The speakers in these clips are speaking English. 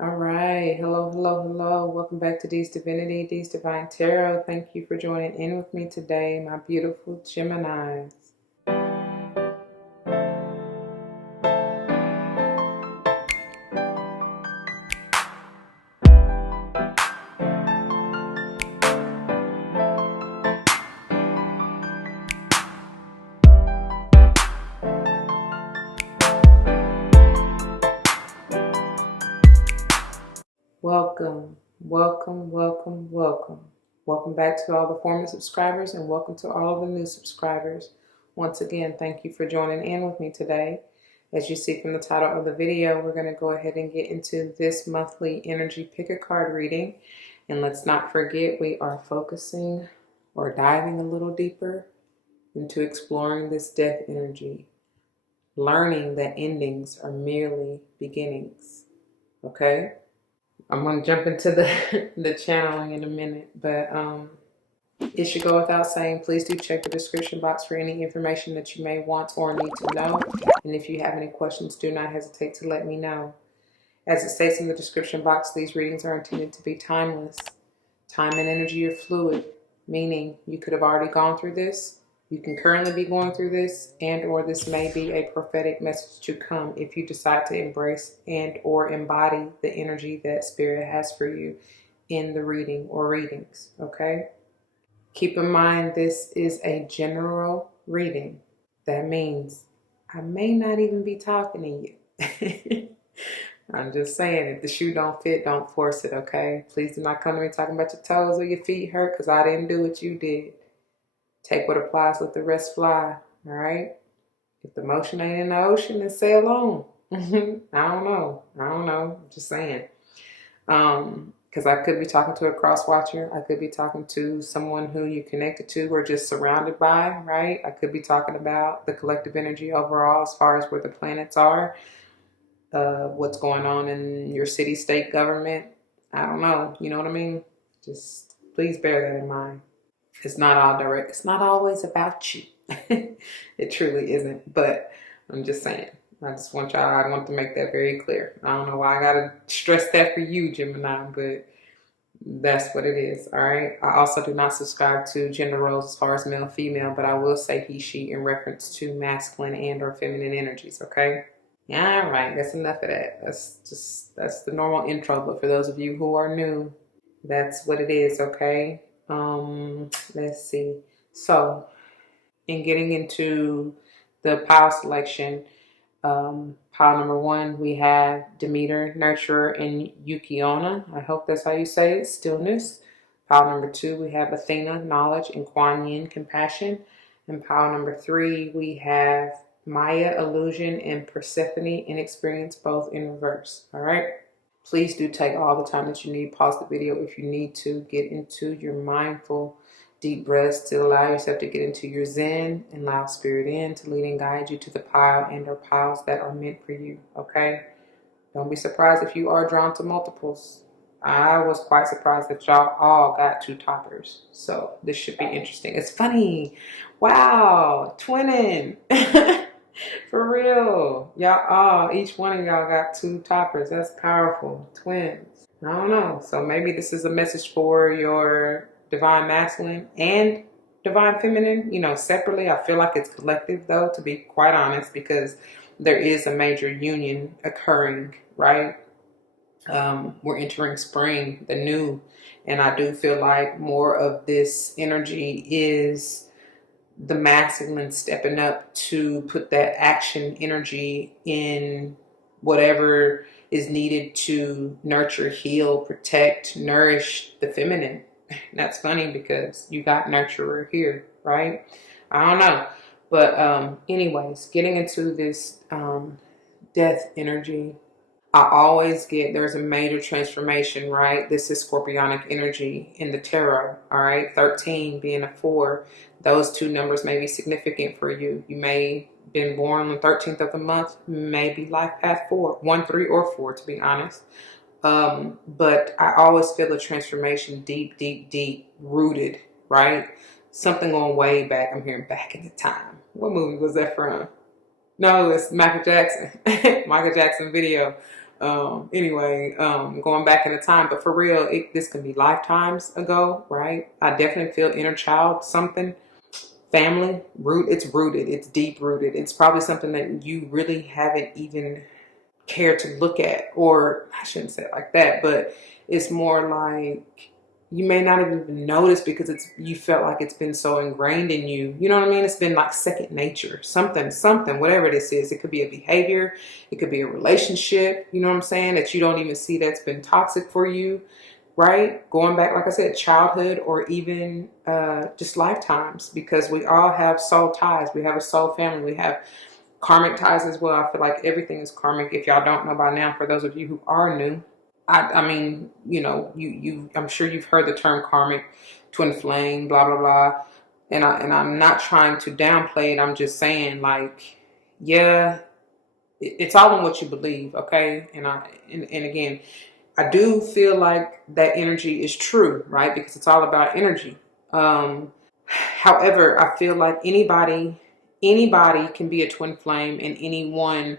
All right. Hello, hello, hello. Welcome back to D's Divinity, D's Divine Tarot. Thank you for joining in with me today, my beautiful Geminis. Welcome, welcome, welcome, welcome. Welcome back to all the former subscribers and welcome to all of the new subscribers. Once again, thank you for joining in with me today. As you see from the title of the video, we're going to go ahead and get into this monthly energy pick a card reading. And let's not forget, we are focusing or diving a little deeper into exploring this death energy, learning that endings are merely beginnings. Okay? I'm going to jump into the channeling in a minute, but it should go without saying, please do check the description box for any information that you may want or need to know. And if you have any questions, do not hesitate to let me know. As it states in the description box, these readings are intended to be timeless. Time and energy are fluid, meaning you could have already gone through this, you can currently be going through this, and or this may be a prophetic message to come if you decide to embrace and or embody the energy that Spirit has for you in the reading or readings, okay? Keep in mind, this is a general reading. That means I may not even be talking to you. I'm just saying, if the shoe don't fit, don't force it, okay? Please do not come to me talking about your toes or your feet hurt because I didn't do what you did. Take what applies, let the rest fly, all right? If the motion ain't in the ocean, then sail on. I don't know. I'm just saying. Because I could be talking to a cross watcher. I could be talking to someone who you connected to or just surrounded by, right? I could be talking about the collective energy overall as far as where the planets are, what's going on in your city, state government. I don't know. You know what I mean? Just please bear that in mind. It's not all direct. It's not always about you. It truly isn't. But I'm just saying. I want to make that very clear. I don't know why I got to stress that for you, Gemini, but that's what it is, all right? I also do not subscribe to gender roles as far as male, female, but I will say he, she in reference to masculine and or feminine energies, okay? Yeah, all right, that's enough of that. That's the normal intro, but for those of you who are new, that's what it is, okay? Let's see. So, in getting into the pile selection, pile number 1, we have Demeter, Nurturer, and Yuki, Onna. I hope that's how you say it, Stillness. Pile number 2, we have Athena, Knowledge, and Kuan, Compassion. And pile number 3, we have Maya, Illusion, and Persephone, Inexperience, both in reverse. All right? Please do take all the time that you need. Pause the video if you need to. Get into your mindful deep breaths to allow yourself to get into your zen and allow Spirit in to lead and guide you to the pile and or piles that are meant for you, okay? Don't be surprised if you are drawn to multiples. I was quite surprised that y'all all got 2 toppers. So this should be interesting. It's funny. Wow, twinning. For real. Y'all all, each one of y'all got 2 toppers. That's powerful. Twins. I don't know. So maybe this is a message for your divine masculine and divine feminine, you know, separately. I feel like it's collective though, to be quite honest, because there is a major union occurring, right? We're entering spring, the new, and I do feel like more of this energy is the masculine stepping up to put that action energy in whatever is needed to nurture, heal, protect, nourish the feminine. That's funny because you got nurturer here, right? I don't know. But anyways, getting into this death energy, I always get there's a major transformation, right? This is scorpionic energy in the tarot, all right? 13 being a 4. Those 2 numbers may be significant for you. You may have been born on the 13th of the month, maybe life path 4, 1, 3, or 4, to be honest. But I always feel a transformation deep rooted, right? Something going way back. I'm hearing back in the time. What movie was that from? No, it's Michael Jackson. Michael Jackson video. Anyway, going back in the time, but for real, this can be lifetimes ago, right? I definitely feel inner child, something, family, it's rooted, it's deep rooted. It's probably something that you really haven't even cared to look at, or I shouldn't say it like that, but it's more like you may not even notice because you felt like it's been so ingrained in you. You know what I mean? It's been like second nature, something, whatever this is. It could be a behavior, it could be a relationship, you know what I'm saying, that you don't even see that's been toxic for you, right? Going back, like I said, childhood, or even just lifetimes, because we all have soul ties. We have a soul family. We have karmic ties as well. I feel like everything is karmic. If y'all don't know by now, for those of you who are new, I mean, you know, I'm sure you've heard the term karmic, twin flame, blah blah blah. And I'm not trying to downplay it. I'm just saying, like, yeah, it's all in what you believe, okay? And again, I do feel like that energy is true, right? Because it's all about energy. However, I feel like anybody can be a twin flame, and anyone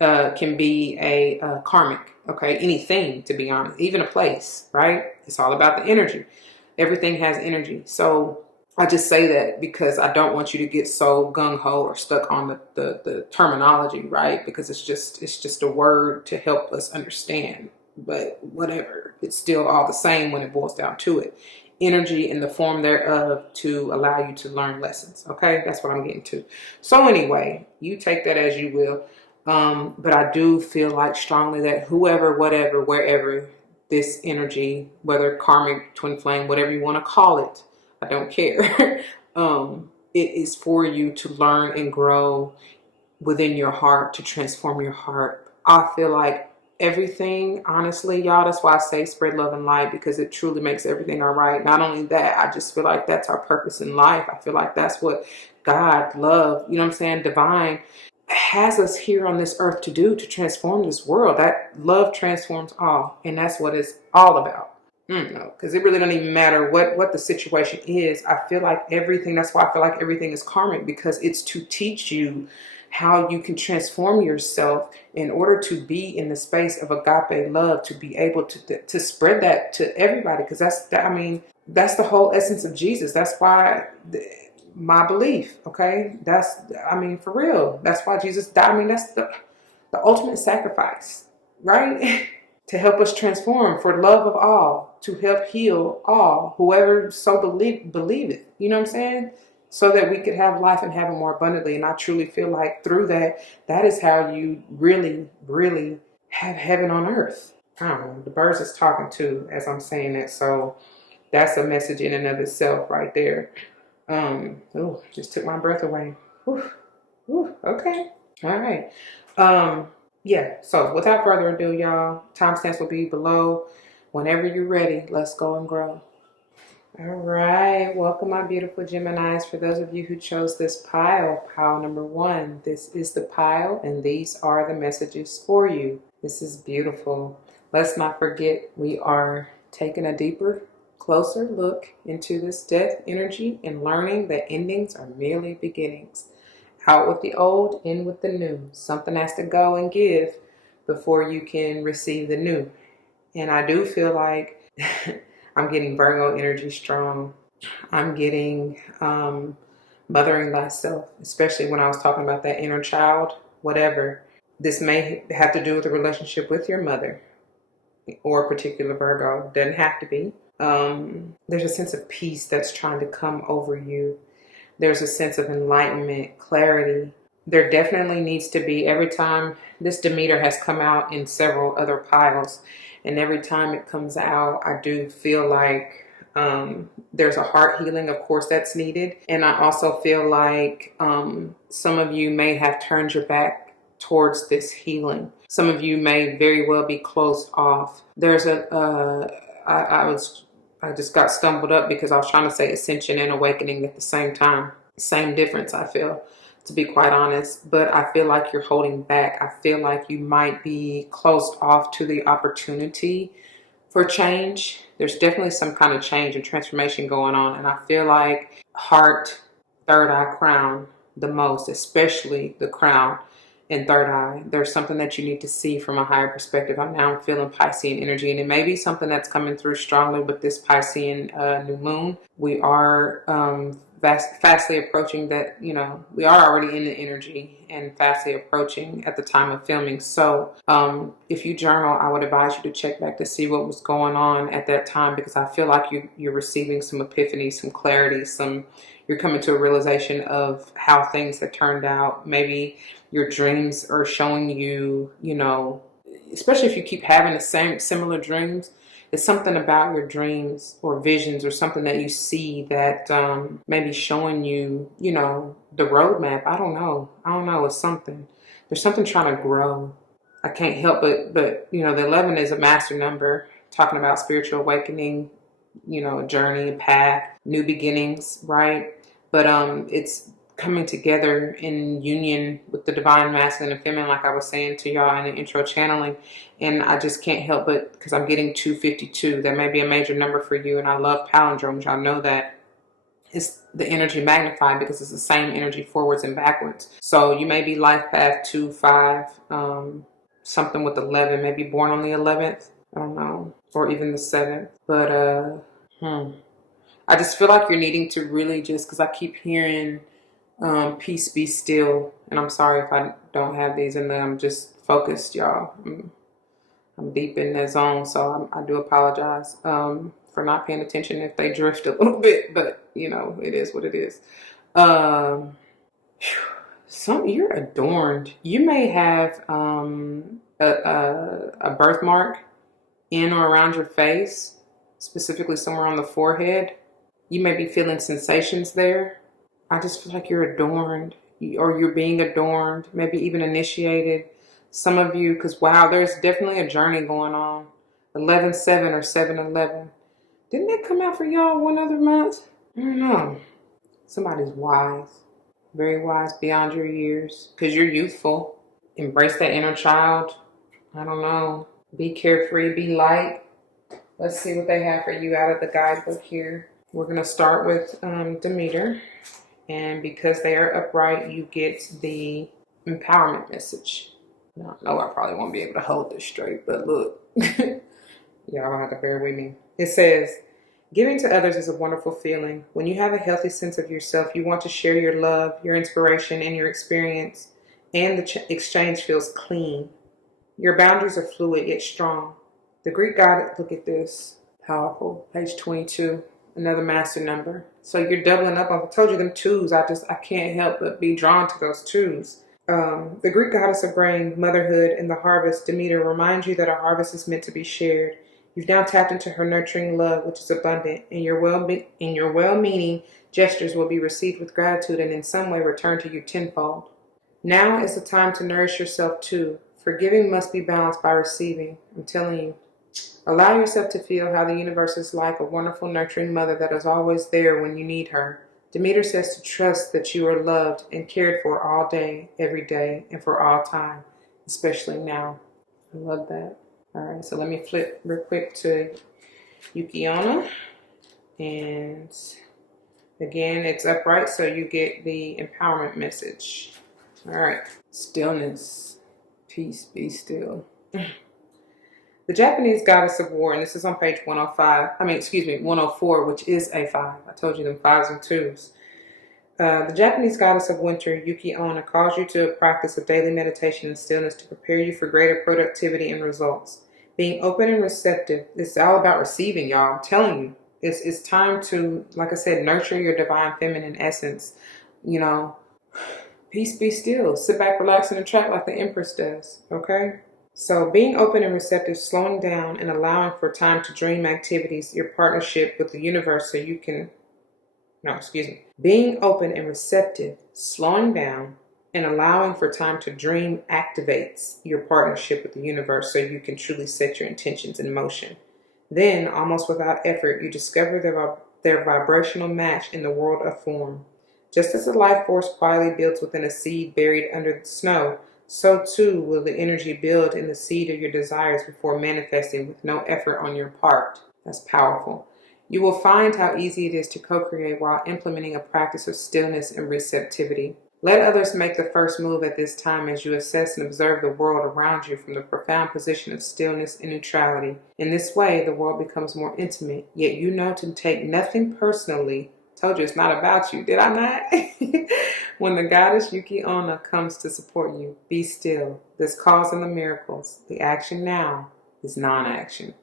can be a karmic. Okay, anything, to be honest, even a place, right? It's all about the energy. Everything has energy. So I just say that because I don't want you to get so gung-ho or stuck on the terminology, right? Because it's just a word to help us understand. But whatever, it's still all the same when it boils down to it. Energy in the form thereof to allow you to learn lessons. Okay, that's what I'm getting to. So anyway, you take that as you will. But I do feel like strongly that whoever, whatever, wherever this energy, whether karmic, twin flame, whatever you want to call it, I don't care. It is for you to learn and grow within your heart, to transform your heart. I feel like everything, honestly, y'all, that's why I say spread love and light, because it truly makes everything all right. Not only that, I just feel like that's our purpose in life. I feel like that's what God, love, you know what I'm saying, divine, has us here on this earth to do, to transform this world. That love transforms all, and that's what it's all about. Because it really doesn't even matter what the situation is. I feel like everything, that's why I feel like everything is karmic, because it's to teach you how you can transform yourself in order to be in the space of agape love, to be able to spread that to everybody. Because that's the whole essence of Jesus. That's why my belief, okay? For real. That's why Jesus died. That's the ultimate sacrifice, right? To help us transform, for love of all, to help heal all, whoever so believe it. You know what I'm saying? So that we could have life and have it more abundantly. And I truly feel like through that is how you really, really have heaven on earth. I don't know. The birds is talking too as I'm saying that. So that's a message in and of itself right there. Just took my breath away. Okay. All right. Yeah, so without further ado, y'all, timestamps will be below. Whenever you're ready, let's go and grow. All right, welcome my beautiful Geminis. For those of you who chose this pile number 1, this is the pile, and these are the messages for you. This is beautiful. Let's not forget, we are taking a deeper, closer look into this death energy and learning that endings are merely beginnings. Out with the old, in with the new. Something has to go and give before you can receive the new. And I do feel like I'm getting Virgo energy strong. I'm getting mothering thyself, especially when I was talking about that inner child, whatever. This may have to do with a relationship with your mother or a particular Virgo. Doesn't have to be. There's a sense of peace that's trying to come over you. There's a sense of enlightenment, clarity. There definitely needs to be, every time this Demeter has come out in several other piles, and every time it comes out, I do feel like there's a heart healing, of course, that's needed. And I also feel like some of you may have turned your back towards this healing. Some of you may very well be closed off. There's I just got stumbled up because I was trying to say ascension and awakening at the same time. Same difference, I feel, to be quite honest. But I feel like you're holding back. I feel like you might be closed off to the opportunity for change. There's definitely some kind of change and transformation going on. And I feel like heart, third eye, crown, the most, especially the crown, and third eye. There's something that you need to see from a higher perspective. I'm now feeling Piscean energy, and it may be something that's coming through strongly with this Piscean new moon. We are fastly approaching that, you know, we are already in the energy and fastly approaching at the time of filming. So if you journal, I would advise you to check back to see what was going on at that time, because I feel like you're receiving some epiphany, some clarity, you're coming to a realization of how things have turned out. Maybe your dreams are showing you, you know, especially if you keep having the similar dreams, it's something about your dreams or visions or something that you see that may be showing you, you know, the roadmap. I don't know. It's something. There's something trying to grow. I can't help but you know, the 11 is a master number, talking about spiritual awakening, you know, a journey, a path, new beginnings, right? But it's coming together in union with the divine masculine and feminine, like I was saying to y'all in the intro channeling. And I just can't help but, because I'm getting 252, that may be a major number for you, and I love palindromes, y'all know that. It's the energy magnified because it's the same energy forwards and backwards. So you may be life path 2, 5, something with 11, maybe born on the 11th, I don't know, or even the 7th. But I just feel like you're needing to really just, because I keep hearing peace be still, and I'm sorry if I don't have these, and then I'm just focused, y'all. I'm deep in that zone, so I do apologize for not paying attention if they drift a little bit, but you know, it is what it is. You're adorned. You may have a birthmark in or around your face, specifically somewhere on the forehead. You may be feeling sensations there. I just feel like you're adorned, or you're being adorned, maybe even initiated. Some of you, because wow, there's definitely a journey going on. 11-7 or 7-11. Didn't that come out for y'all one other month? I don't know. Somebody's wise, very wise beyond your years, because you're youthful. Embrace that inner child. I don't know. Be carefree, be light. Let's see what they have for you out of the guidebook here. We're going to start with Demeter. And because they are upright, you get the empowerment message. Now, I know I probably won't be able to hold this straight, but look, y'all have to bear with me. It says, giving to others is a wonderful feeling. When you have a healthy sense of yourself, you want to share your love, your inspiration, and your experience, and the exchange feels clean. Your boundaries are fluid yet strong. The Greek god, look at this, powerful, page 22. Another master number. So you're doubling up. I told you them twos. I can't help but be drawn to those twos. The Greek goddess of grain, motherhood, and the harvest, Demeter, reminds you that a harvest is meant to be shared. You've now tapped into her nurturing love, which is abundant, and your well-meaning gestures will be received with gratitude and in some way returned to you tenfold. Now is the time to nourish yourself too. Forgiving must be balanced by receiving. I'm telling you. Allow yourself to feel how the universe is like a wonderful, nurturing mother that is always there when you need her. Demeter says to trust that you are loved and cared for all day, every day, and for all time, especially now. I love that. All right, so let me flip real quick to Yuki, Onna. And again, it's upright, so you get the empowerment message. All right, stillness. Peace, be still. The Japanese goddess of war, and this is on page 104, which is a 5. I told you them 5s and 2s. The Japanese goddess of winter, Yuki Onna, calls you to a practice of daily meditation and stillness to prepare you for greater productivity and results. Being open and receptive, it's all about receiving, y'all. I'm telling you. It's time to, like I said, nurture your divine feminine essence. You know, peace, be still. Sit back, relax, and attract like the Empress does, okay? So being open and receptive, slowing down and allowing for time to dream activities, your partnership with the universe so you can, Being open and receptive, slowing down and allowing for time to dream activates your partnership with the universe so you can truly set your intentions in motion. Then, almost without effort, you discover their vibrational match in the world of form. Just as the life force quietly builds within a seed buried under the snow, so too will the energy build in the seed of your desires before manifesting with no effort on your part. That's powerful. You will find how easy it is to co-create while implementing a practice of stillness and receptivity. Let others make the first move at this time as you assess and observe the world around you from the profound position of stillness and neutrality. In this way, the world becomes more intimate, yet you know to take nothing personally. Told you it's not about you, did I not? When the goddess Yuki Onna comes to support you, be still. This calls in the miracles. The action now is non-action.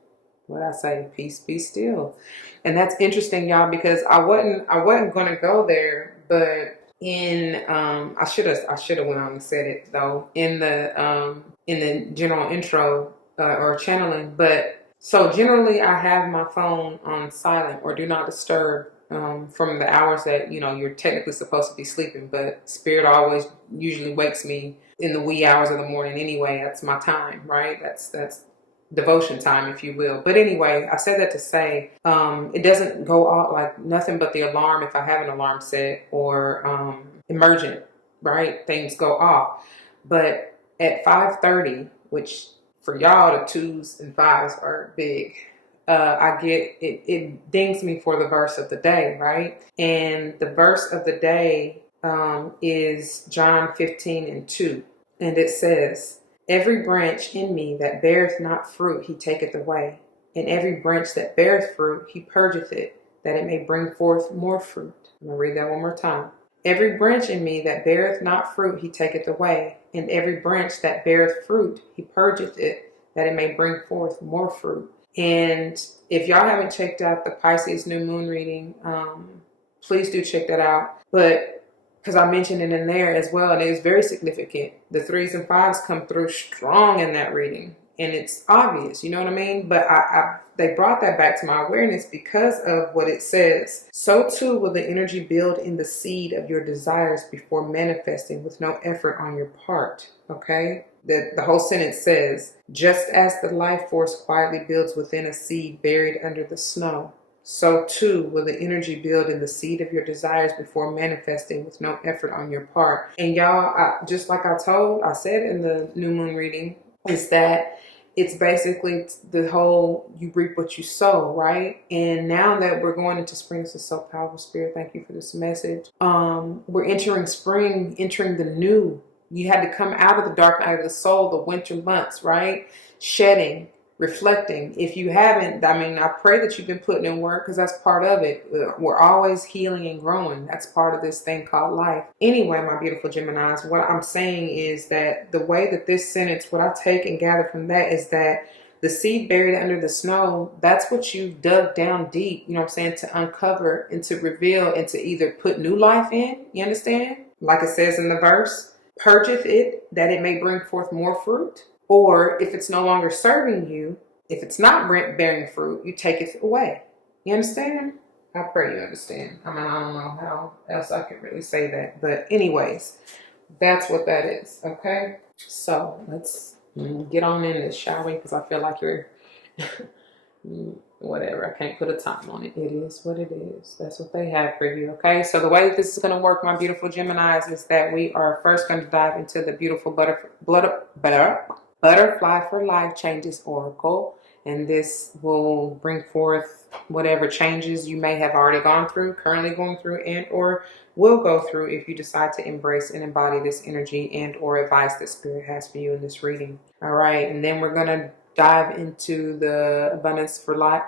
What I say, peace, be still. And that's interesting, y'all, because I wasn't gonna go there, but I should have went on and said it though in the general intro or channeling. But so generally I have my phone on silent or do not disturb from the hours that you're technically supposed to be sleeping, but spirit always usually wakes me in the wee hours of the morning anyway. That's my time, right? That's devotion time, if you will. But anyway, I said that to say it doesn't go off like nothing but the alarm if I have an alarm set or emergent, right? Things go off. But at 5:30, which for y'all the 2s and 5s are big, I get it dings me for the verse of the day, right? And the verse of the day is John 15:2, and it says, "Every branch in me that beareth not fruit, he taketh away. And every branch that beareth fruit, he purgeth it, that it may bring forth more fruit." I'm going to read that one more time. "Every branch in me that beareth not fruit, he taketh away. And every branch that beareth fruit, he purgeth it, that it may bring forth more fruit." And if y'all haven't checked out the Pisces new moon reading, please do check that out. But because I mentioned it in there as well, and it is very significant. The 3s and 5s come through strong in that reading, and it's obvious, you know what I mean? But they brought that back to my awareness because of what it says. "So too will the energy build in the seed of your desires before manifesting with no effort on your part." Okay? The whole sentence says, "Just as the life force quietly builds within a seed buried under the snow, so too will the energy build in the seed of your desires before manifesting with no effort on your part." And y'all, just like I said in the new moon reading, is that it's basically the whole you reap what you sow, right? And now that we're going into spring, this is so powerful, Spirit. Thank you for this message. We're entering spring, entering the new. You had to come out of the dark night of the soul, the winter months, right? Shedding, reflecting. If you haven't, I pray that you've been putting in work, because that's part of it. We're always healing and growing. That's part of this thing called life. Anyway, my beautiful Geminis, what I'm saying is that the way that this sentence, what I take and gather from that is that the seed buried under the snow, that's what you dug down deep, you know what I'm saying, to uncover and to reveal and to either put new life in, you understand? Like it says in the verse, "Purgeth it, that it may bring forth more fruit." Or if it's no longer serving you, if it's not bearing fruit, you take it away. You understand? I pray you understand. I don't know how else I can really say that. But anyways, that's what that is. Okay? So let's get on in this, shall we? Because I feel like you're whatever. I can't put a time on it. It is what it is. That's what they have for you. Okay? So the way that this is going to work, my beautiful Geminis, is that we are first going to dive into the beautiful Butterfly for Life Changes Oracle, and this will bring forth whatever changes you may have already gone through, currently going through, and or will go through if you decide to embrace and embody this energy and or advice that Spirit has for you in this reading. All right, and then we're going to dive into the Abundance for Life.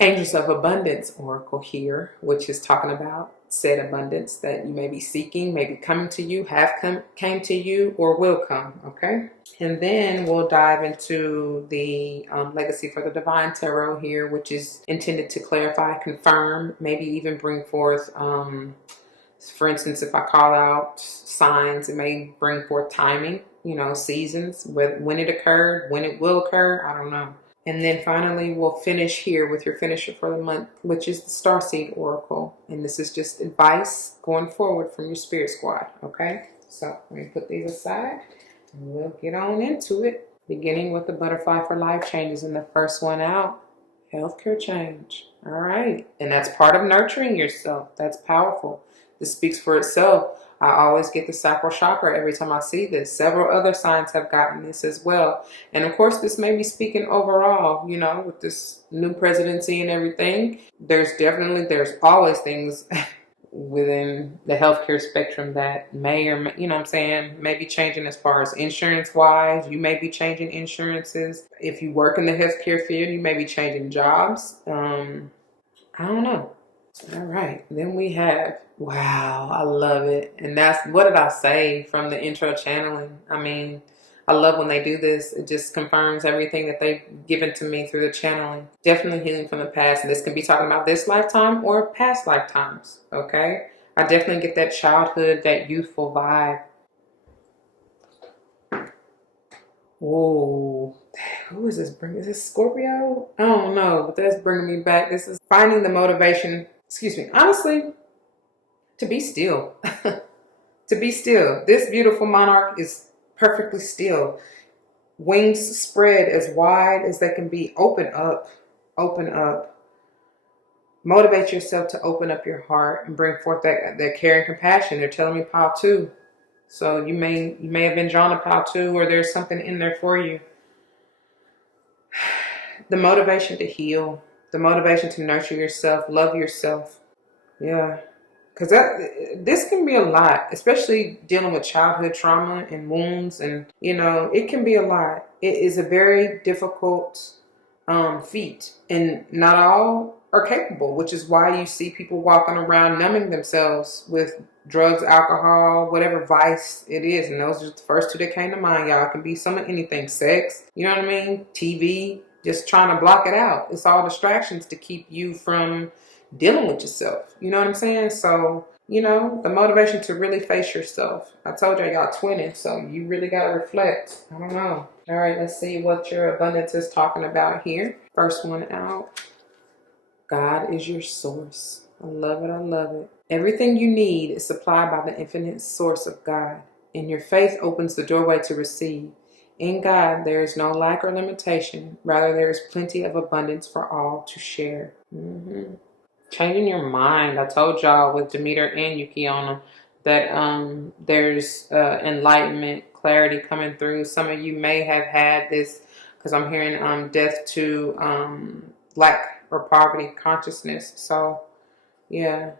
Angels of Abundance Oracle here, which is talking about said abundance that you may be seeking, may be coming to you, came to you, or will come, okay? And then we'll dive into the Legacy for the Divine Tarot here, which is intended to clarify, confirm, maybe even bring forth, for instance, if I call out signs, it may bring forth timing, seasons, when it occurred, when it will occur, I don't know. And then finally, we'll finish here with your finisher for the month, which is the Starseed Oracle. And this is just advice going forward from your spirit squad, okay? So let me put these aside and we'll get on into it. Beginning with the Butterfly for Life Changes, and the first one out, healthcare change. All right. And that's part of nurturing yourself. That's powerful. This speaks for itself. I always get the sacral chakra every time I see this. Several other signs have gotten this as well. And of course, this may be speaking overall, with this new presidency and everything. There's always things within the healthcare spectrum that may or may, you know what I'm saying, may be changing as far as insurance wise. You may be changing insurances. If you work in the healthcare field, you may be changing jobs. I don't know. All right. Then we have, wow, I love it. And that's, what did I say from the intro channeling? I mean, I love when they do this. It just confirms everything that they've given to me through the channeling. Definitely healing from the past. And this can be talking about this lifetime or past lifetimes. Okay. I definitely get that childhood, that youthful vibe. Whoa. Who is this bringing? Is this Scorpio? I don't know, but that's bringing me back. This is finding the motivation. Excuse me. Honestly, to be still. To be still. This beautiful monarch is perfectly still. Wings spread as wide as they can be. Open up. Open up. Motivate yourself to open up your heart and bring forth that care and compassion. They're telling me pile 2. So you may have been drawn to pile 2, or there's something in there for you. The motivation to heal. The motivation to nurture yourself. Love yourself. Yeah. Because this can be a lot, especially dealing with childhood trauma and wounds. And, you know, it can be a lot. It is a very difficult feat. And not all are capable, which is why you see people walking around numbing themselves with drugs, alcohol, whatever vice it is. And those are the first 2 that came to mind, y'all. It can be some of anything. Sex, you know what I mean? TV, just trying to block it out. It's all distractions to keep you from dealing with yourself. You know what I'm saying? So, you know, the motivation to really face yourself. I told you y'all twinning, so you really got to reflect. I don't know. All right, let's see what your abundance is talking about here. First one out. God is your source. I love it. I love it. Everything you need is supplied by the infinite source of God, and your faith opens the doorway to receive. In God, there is no lack or limitation. Rather, there is plenty of abundance for all to share. Changing your mind. I told y'all with Demeter and Yuki Onna that there's enlightenment, clarity coming through. Some of you may have had this, because I'm hearing death to lack or poverty consciousness. So yeah,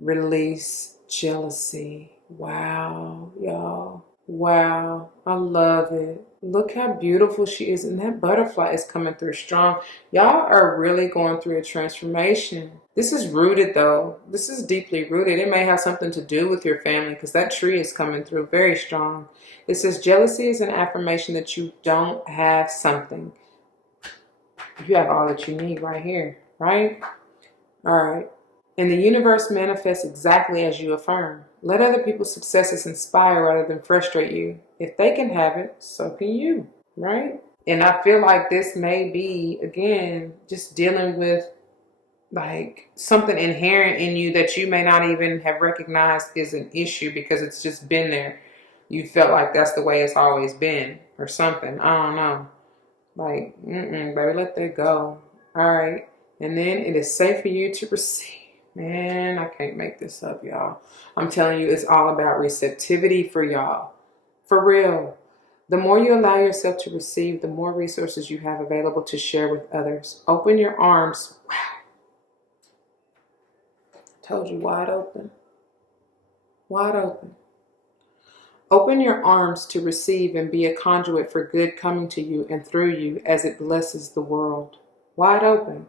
release jealousy. Wow, y'all. Wow, I love it. Look how beautiful she is. And that butterfly is coming through strong. Y'all are really going through a transformation. This is rooted though. This is deeply rooted. It may have something to do with your family, because that tree is coming through very strong. It says jealousy is an affirmation that you don't have something. You have all that you need right here, right? All right. And the universe manifests exactly as you affirm. Let other people's successes inspire rather than frustrate you. If they can have it, so can you, right? And I feel like this may be, again, just dealing with like something inherent in you that you may not even have recognized is an issue, because it's just been there. You felt like that's the way it's always been or something. I don't know. Like, baby, let that go. All right. And then it is safe for you to receive. Man, I can't make this up, y'all. I'm telling you, it's all about receptivity for y'all. For real. The more you allow yourself to receive, the more resources you have available to share with others. Open your arms. Wow. Told you, wide open. Wide open. Open your arms to receive and be a conduit for good coming to you and through you as it blesses the world. Wide open.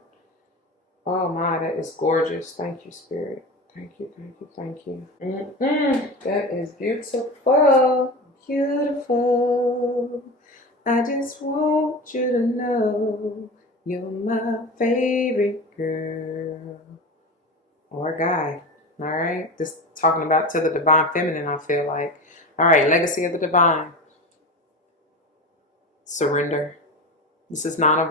Oh my, that is gorgeous. Thank you, Spirit. Thank you, thank you, thank you. That is beautiful. Beautiful. I just want you to know you're my favorite girl. Or guy. All right? Just talking about to the divine feminine, I feel like. All right, legacy of the divine. Surrender. This is Nine of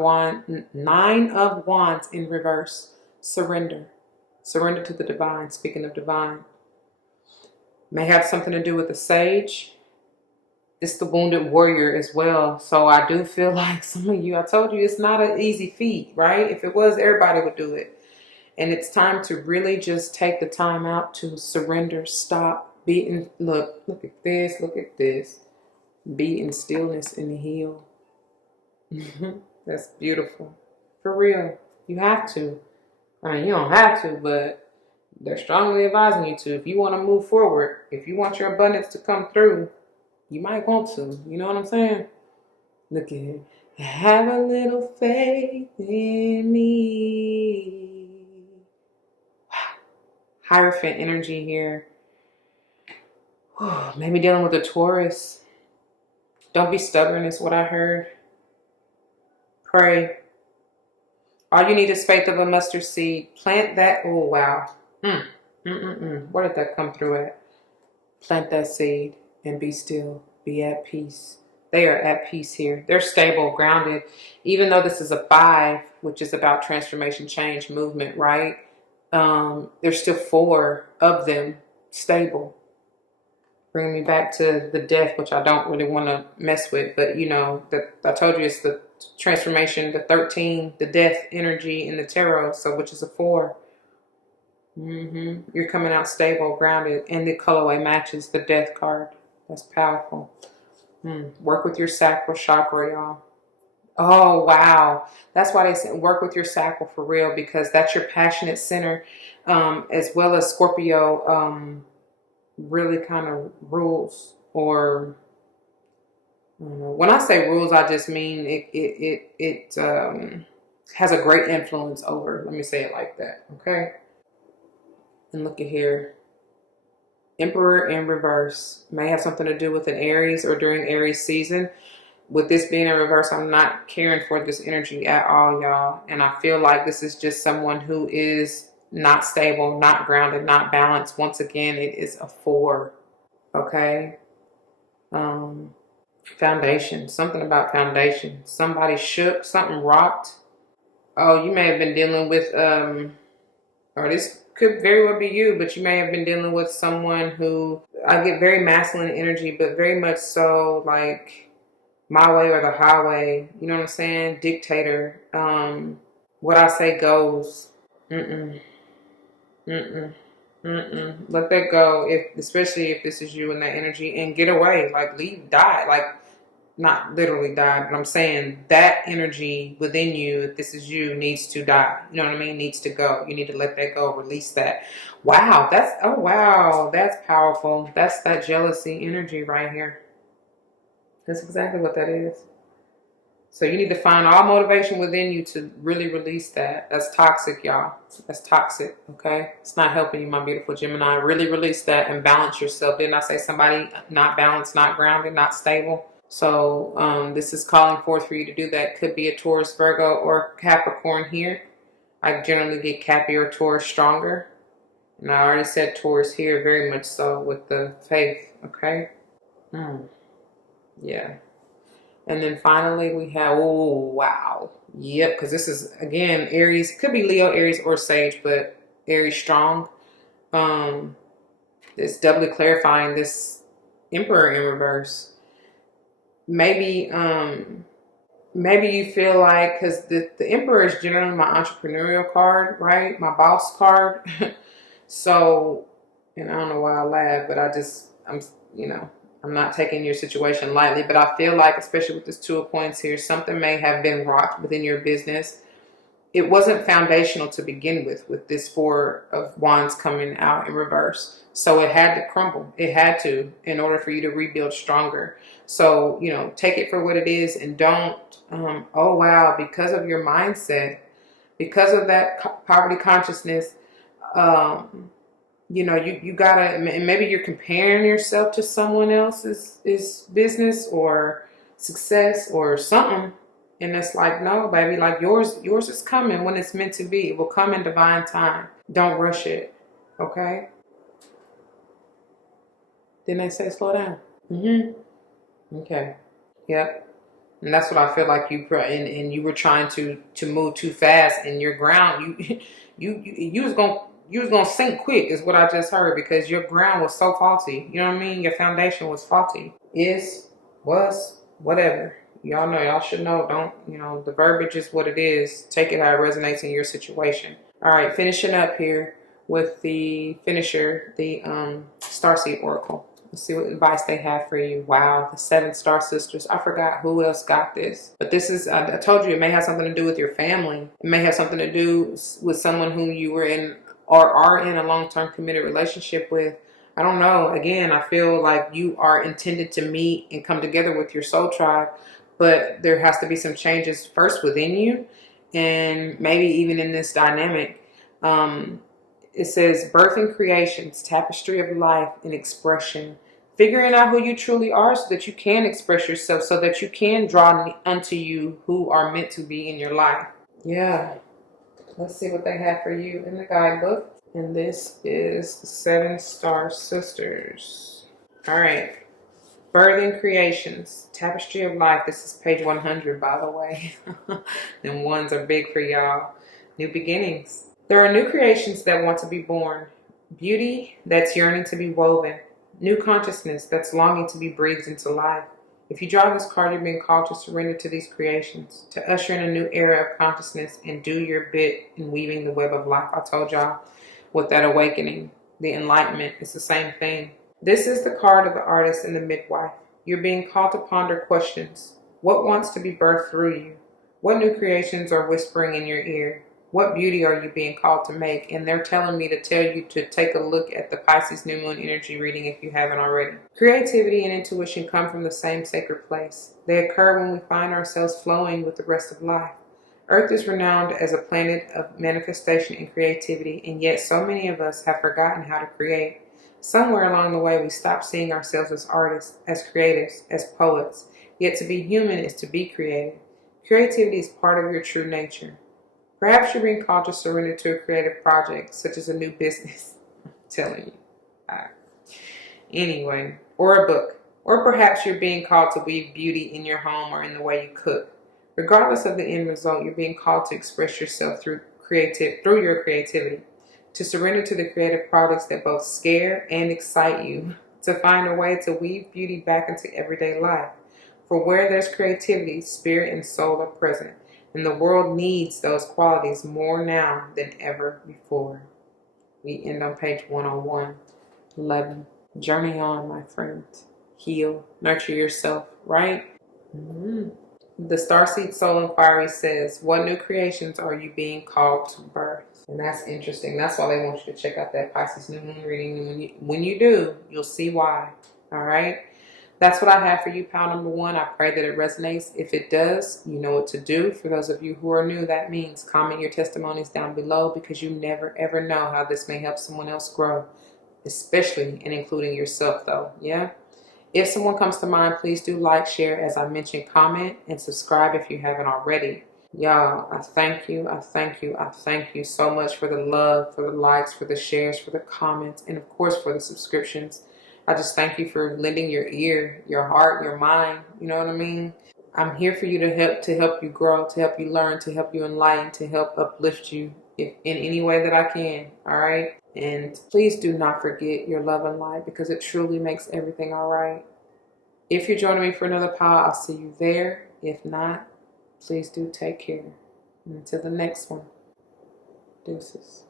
Wands in reverse. Surrender. Surrender to the divine. Speaking of divine. May have something to do with the sage. It's the wounded warrior as well. So I do feel like some of you, I told you it's not an easy feat, right? If it was, everybody would do it. And it's time to really just take the time out to surrender. Stop. Be look at this. Look at this. Be in stillness and heal. That's beautiful. For real. You have to. I mean, you don't have to, but They're strongly advising you to. If you want to move forward, if you want your abundance to come through, you might want to. You know what I'm saying? Look at it. Have a little faith in me. Hierophant energy here. Maybe dealing with a Taurus. Don't be stubborn is what I heard. Pray. All you need is faith of a mustard seed. Plant that. Oh, wow. Where did that come through at? Plant that seed and be still. Be at peace. They are at peace here. They're stable, grounded. Even though this is a 5, which is about transformation, change, movement, right? There's still 4 of them stable. Bringing me back to the death, which I don't really want to mess with. But, you know, I told you it's the transformation, the 13, the death energy in the tarot, so which is a 4. You're coming out stable, grounded, and the colorway matches the death card. That's powerful. Work with your sacral chakra, y'all. Oh, wow. That's why they say work with your sacral for real, because that's your passionate center, as well as Scorpio really kind of rules, or when I say rules, I just mean it has a great influence over. Let me say it like that, okay? And look at here. Emperor in reverse may have something to do with an Aries or during Aries season. With this being in reverse, I'm not caring for this energy at all, y'all. And I feel like this is just someone who is not stable, not grounded, not balanced. Once again, it is a 4. Okay. Foundation. Something about foundation. Somebody shook. Something rocked. Oh, you may have been dealing with, or this could very well be you, but you may have been dealing with someone who, I get very masculine energy, but very much so like my way or the highway. You know what I'm saying? Dictator. What I say goes. Let that go. Especially if this is you in that energy, and get away. Like leave, die. Like not literally die, but I'm saying that energy within you, if this is you, needs to die. You know what I mean? Needs to go. You need to let that go. Release that. Wow. Wow. That's powerful. That's that jealousy energy right here. That's exactly what that is. So you need to find all motivation within you to really release that. That's toxic, y'all. That's toxic, okay? It's not helping you, my beautiful Gemini. Really release that and balance yourself. Didn't I say somebody not balanced, not grounded, not stable? So this is calling forth for you to do that. Could be a Taurus, Virgo, or Capricorn here. I generally get Cappy or Taurus stronger. And I already said Taurus here, very much so with the faith, okay? Yeah. And then finally we have, oh, wow. Yep, because this is, again, Aries. Could be Leo, Aries, or Sage, but Aries strong. It's doubly clarifying this Emperor in reverse. Maybe you feel like, because the Emperor is generally my entrepreneurial card, right? My boss card. So, and I don't know why I laugh, but I'm not taking your situation lightly, but I feel like, especially with this 2 of Coins here, something may have been rocked within your business. It wasn't foundational to begin with this 4 of Wands coming out in reverse. So it had to crumble. It had to, in order for you to rebuild stronger. So, take it for what it is, and don't, oh wow, because of your mindset, because of that poverty consciousness, you gotta, and maybe you're comparing yourself to someone else's business or success or something. And it's like, no, baby, like yours is coming when it's meant to be. It will come in divine time. Don't rush it. Okay? Didn't they say slow down? Okay. Yep. And that's what I feel like you were trying to move too fast, and your ground, you was gonna sink quick is what I just heard, because your ground was so faulty. You know what I mean? Your foundation was faulty. Was, whatever. Y'all know, y'all should know. Don't, the verbiage is what it is. Take it how it resonates in your situation. All right, finishing up here with the finisher, the Starseed Oracle. Let's see what advice they have for you. Wow, the 7 Star Sisters. I forgot who else got this. But this is, I told you, it may have something to do with your family. It may have something to do with someone who you were in or are in a long-term committed relationship with. I don't know. Again, I feel like you are intended to meet and come together with your soul tribe, but there has to be some changes first within you, and maybe even in this dynamic. It says birth and creations, tapestry of life and expression. Figuring out who you truly are so that you can express yourself, so that you can draw unto you who are meant to be in your life. Yeah. Let's see what they have for you in the guidebook. And this is the 7-Star Sisters. All right. Birthing Creations, Tapestry of Life. This is page 100, by the way. And ones are big for y'all. New beginnings. There are new creations that want to be born. Beauty that's yearning to be woven. New consciousness that's longing to be breathed into life. If you draw this card, you're being called to surrender to these creations, to usher in a new era of consciousness and do your bit in weaving the web of life. I told y'all with that awakening, the enlightenment, it's the same thing. This is the card of the artist and the midwife. You're being called to ponder questions. What wants to be birthed through you? What new creations are whispering in your ear? What beauty are you being called to make? And they're telling me to tell you to take a look at the Pisces New Moon energy reading if you haven't already. Creativity and intuition come from the same sacred place. They occur when we find ourselves flowing with the rest of life. Earth is renowned as a planet of manifestation and creativity, and yet so many of us have forgotten how to create. Somewhere along the way, we stopped seeing ourselves as artists, as creatives, as poets. Yet to be human is to be creative. Creativity is part of your true nature. Perhaps you're being called to surrender to a creative project, such as a new business. I'm telling you. Anyway, or a book. Or perhaps you're being called to weave beauty in your home or in the way you cook. Regardless of the end result, you're being called to express yourself through your creativity, to surrender to the creative products that both scare and excite you, to find a way to weave beauty back into everyday life. For where there's creativity, spirit and soul are present. And the world needs those qualities more now than ever before. We end on page 101. 11. Journey on, my friends. Heal. Nurture yourself, right? The Starseed Soul Inquiry says, what new creations are you being called to birth? And that's interesting. That's why they want you to check out that Pisces New Moon reading. And when you do, you'll see why. All right? That's what I have for you, pal number 1. I pray that it resonates. If it does, you know what to do. For those of you who are new, that means comment your testimonies down below, because you never ever know how this may help someone else grow, especially and including yourself though. Yeah. If someone comes to mind, please do like, share, as I mentioned, comment, and subscribe if you haven't already. Y'all, I thank you. I thank you. I thank you so much for the love, for the likes, for the shares, for the comments, and of course for the subscriptions. I just thank you for lending your ear, your heart, your mind. You know what I mean? I'm here for you to help you grow, to help you learn, to help you enlighten, to help uplift you in any way that I can. All right? And please do not forget your love and light, because it truly makes everything all right. If you're joining me for another pile, I'll see you there. If not, please do take care. And until the next one, deuces.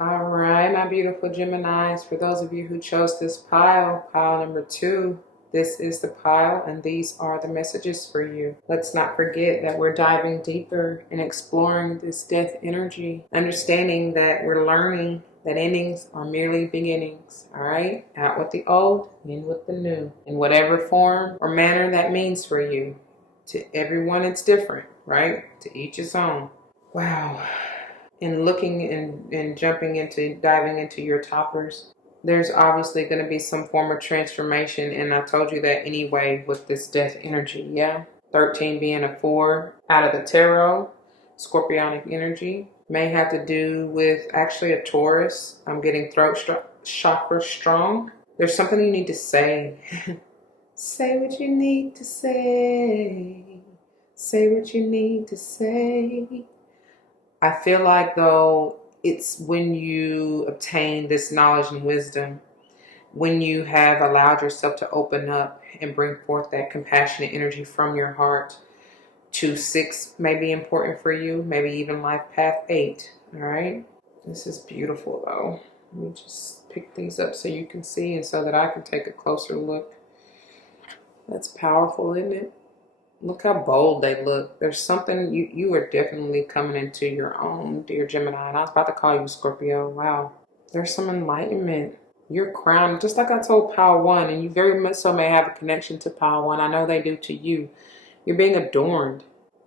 All right, my beautiful Geminis, for those of you who chose this pile number 2, this is the pile, and these are the messages for you. Let's not forget that we're diving deeper and exploring this death energy, understanding that we're learning that endings are merely beginnings. All right, out with the old, in with the new, in whatever form or manner that means for you. To everyone, it's different, right? To each his own. Wow. And looking and diving into your toppers, there's obviously going to be some form of transformation, and I told you that anyway with this death energy. Yeah, 13 being a 4 out of the tarot, scorpionic energy, may have to do with actually a Taurus. I'm getting throat chakra strong. There's something you need to say. Say what you need to say. Say what you need to say. I feel like, though, it's when you obtain this knowledge and wisdom, when you have allowed yourself to open up and bring forth that compassionate energy from your heart. To 6 may be important for you, maybe even life path 8. All right. This is beautiful, though. Let me just pick these up so you can see, and so that I can take a closer look. That's powerful, isn't it? Look how bold they look. There's something, you are definitely coming into your own, dear Gemini. And I was about to call you Scorpio. Wow. There's some enlightenment. You're crowned, just like I told Power One, and you very much so may have a connection to Power One. I know they do to you. You're being adorned.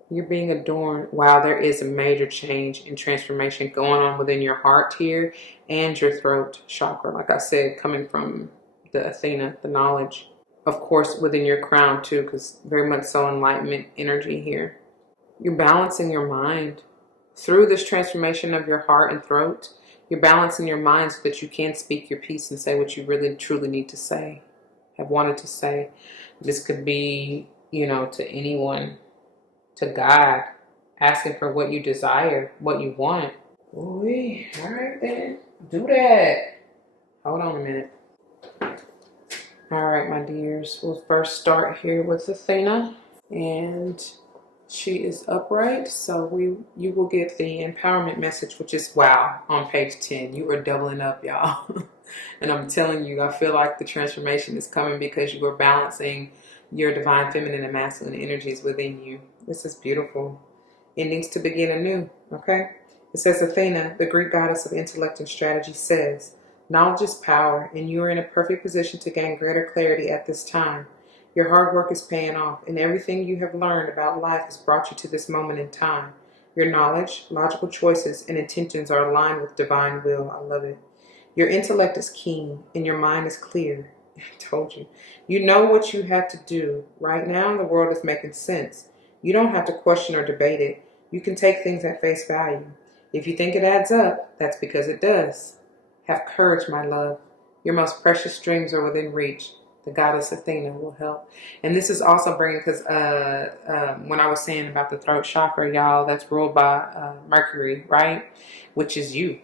You're being adorned. Wow, there is a major change and transformation going on within your heart here and your throat chakra. Like I said, coming from the Athena, the knowledge. Of course, within your crown too, because very much so enlightenment energy here. You're balancing your mind through this transformation of your heart and throat. You're balancing your mind so that you can speak your piece and say what you really truly need to say, have wanted to say. This could be, to anyone, to God, asking for what you desire, what you want. Ooh, all right then, do that. Hold on a minute. All right, my dears, we'll first start here with Athena, and she is upright, so you will get the empowerment message, which is wow, on page 10. You are doubling up, y'all. And I'm telling you, I feel like the transformation is coming because you are balancing your divine feminine and masculine energies within you. This is beautiful. It needs to begin anew, okay? It says, Athena, the Greek goddess of intellect and strategy, says, knowledge is power, and you are in a perfect position to gain greater clarity at this time. Your hard work is paying off, and everything you have learned about life has brought you to this moment in time. Your knowledge, logical choices, and intentions are aligned with divine will. I love it. Your intellect is keen, and your mind is clear. I told you. You know what you have to do. Right now, the world is making sense. You don't have to question or debate it. You can take things at face value. If you think it adds up, that's because it does. Have courage, my love. Your most precious dreams are within reach. The goddess Athena will help. And this is also bringing, because when I was saying about the throat chakra, y'all, that's ruled by Mercury, right? Which is you.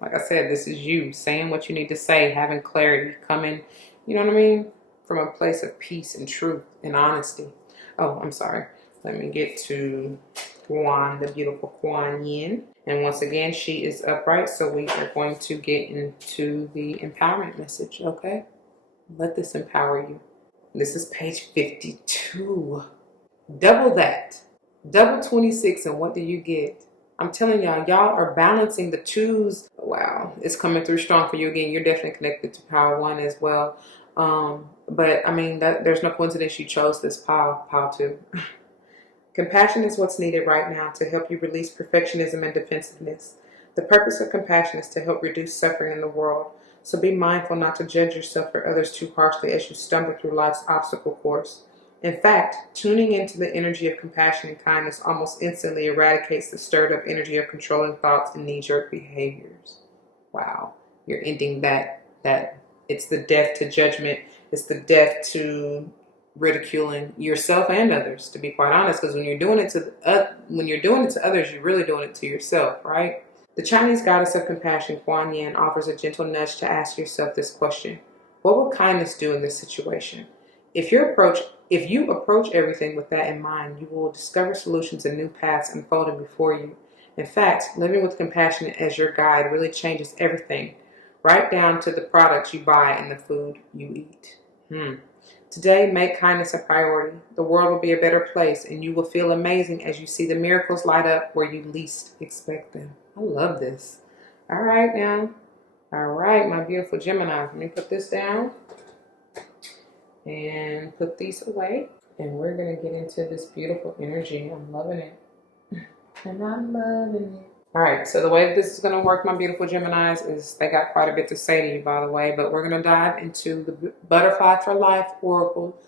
Like I said, this is you saying what you need to say, having clarity, coming, you know what I mean? From a place of peace and truth and honesty. Oh, I'm sorry. Let me get to Kuan, the beautiful Kuan Yin. And once again, she is upright, so we are going to get into the empowerment message, okay? Let this empower you. This is page 52. Double that. Double 26, and what do you get? I'm telling y'all are balancing the twos. Wow, it's coming through strong for you again. You're definitely connected to Power One as well. But I mean, there's no coincidence you chose this pile 2. Compassion is what's needed right now to help you release perfectionism and defensiveness. The purpose of compassion is to help reduce suffering in the world. So be mindful not to judge yourself or others too harshly as you stumble through life's obstacle course. In fact, tuning into the energy of compassion and kindness almost instantly eradicates the stirred up energy of controlling thoughts and knee-jerk behaviors. Wow. You're ending that it's the death to judgment. It's the death to ridiculing yourself and others, to be quite honest, because when you're doing it to others, you're really doing it to yourself, right? The Chinese goddess of compassion, Kuan Yin, offers a gentle nudge to ask yourself this question: what will kindness do in this situation? If you approach everything with that in mind, you will discover solutions and new paths unfolding before you. In fact, living with compassion as your guide really changes everything, right down to the products you buy and the food you eat. Today, make kindness a priority. The world will be a better place, and you will feel amazing as you see the miracles light up where you least expect them. I love this. All right, now. All right, my beautiful Gemini. Let me put this down and put these away. And we're going to get into this beautiful energy. I'm loving it. And I'm loving it. All right, so the way this is going to work, my beautiful Geminis, is they got quite a bit to say to you, by the way, but we're going to dive into the Butterfly for Life Oracle,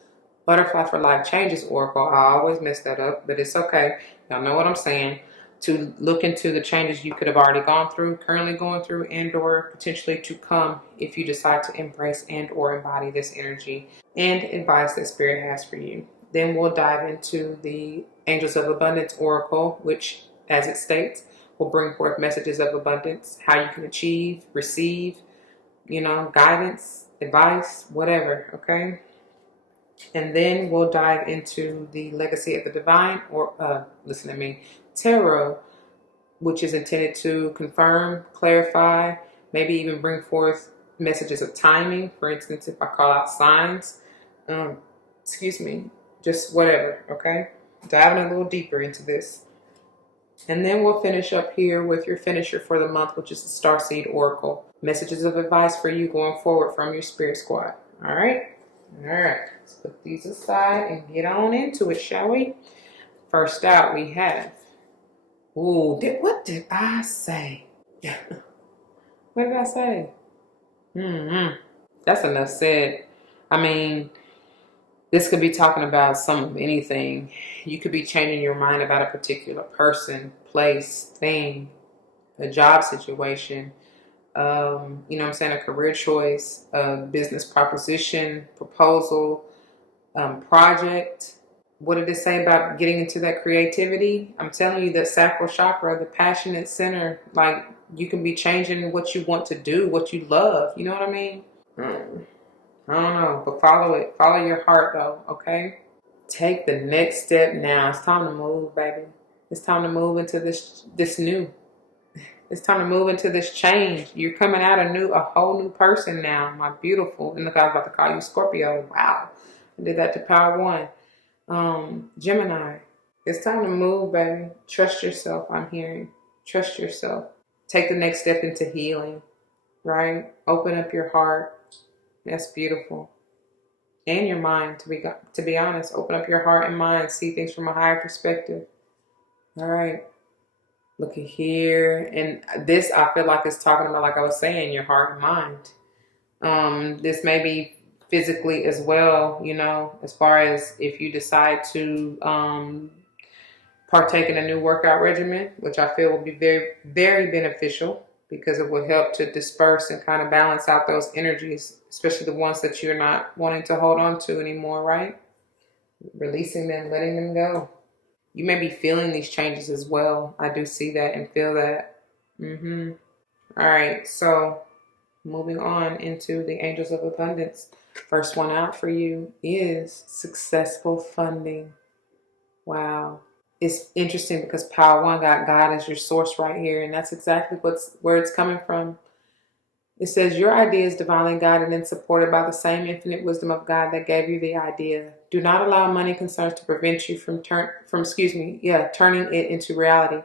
Butterfly for Life Changes Oracle. I always mess that up, but it's okay. Y'all know what I'm saying. To look into the changes you could have already gone through, currently going through, and or potentially to come if you decide to embrace and or embody this energy and advice that Spirit has for you. Then we'll dive into the Angels of Abundance Oracle, which, as it states, will bring forth messages of abundance, how you can achieve, receive, guidance, advice, whatever, okay? And then we'll dive into the Legacy of the Divine, or Tarot, which is intended to confirm, clarify, maybe even bring forth messages of timing. For instance, if I call out signs, just whatever, okay? Diving a little deeper into this. And then we'll finish up here with your finisher for the month, which is the Starseed Oracle. Messages of advice for you going forward from your spirit squad. All right? All right. Let's put these aside and get on into it, shall we? First out, we have... Ooh, what did I say? What did I say? That's enough said. I mean, this could be talking about some of anything. You could be changing your mind about a particular person, place, thing, a job situation, you know what I'm saying, a career choice, a business proposition, proposal, project. What did it say about getting into that creativity? I'm telling you, that sacral chakra, the passionate center, like you can be changing what you want to do, what you love. You know what I mean? I don't know, but follow it. Follow your heart, though, okay? Take the next step now. It's time to move, baby. It's time to move into this new. It's time to move into this change. You're coming out a whole new person now, my beautiful. And look, I was about to call you Scorpio. Wow. I did that to Power One. Gemini. It's time to move, baby. Trust yourself, I'm hearing. Trust yourself. Take the next step into healing, right? Open up your heart. That's beautiful. And your mind, to be honest. Open up your heart and mind. See things from a higher perspective. All right. Look at here. And this, I feel like, is talking about, like I was saying, your heart and mind. This may be physically as well, you know, as far as if you decide to partake in a new workout regimen, which I feel will be very, very beneficial, because it will help to disperse and kind of balance out those energies, especially the ones that you're not wanting to hold on to anymore, right? Releasing them, letting them go. You may be feeling these changes as well. I do see that and feel that. All right, so moving on into the Angels of Abundance. First one out for you is successful funding. Wow. It's interesting because Power One got God as your source right here, and that's exactly where it's coming from. It says your idea is divinely guided and supported by the same infinite wisdom of God that gave you the idea. Do not allow money concerns to prevent you from turning it into reality.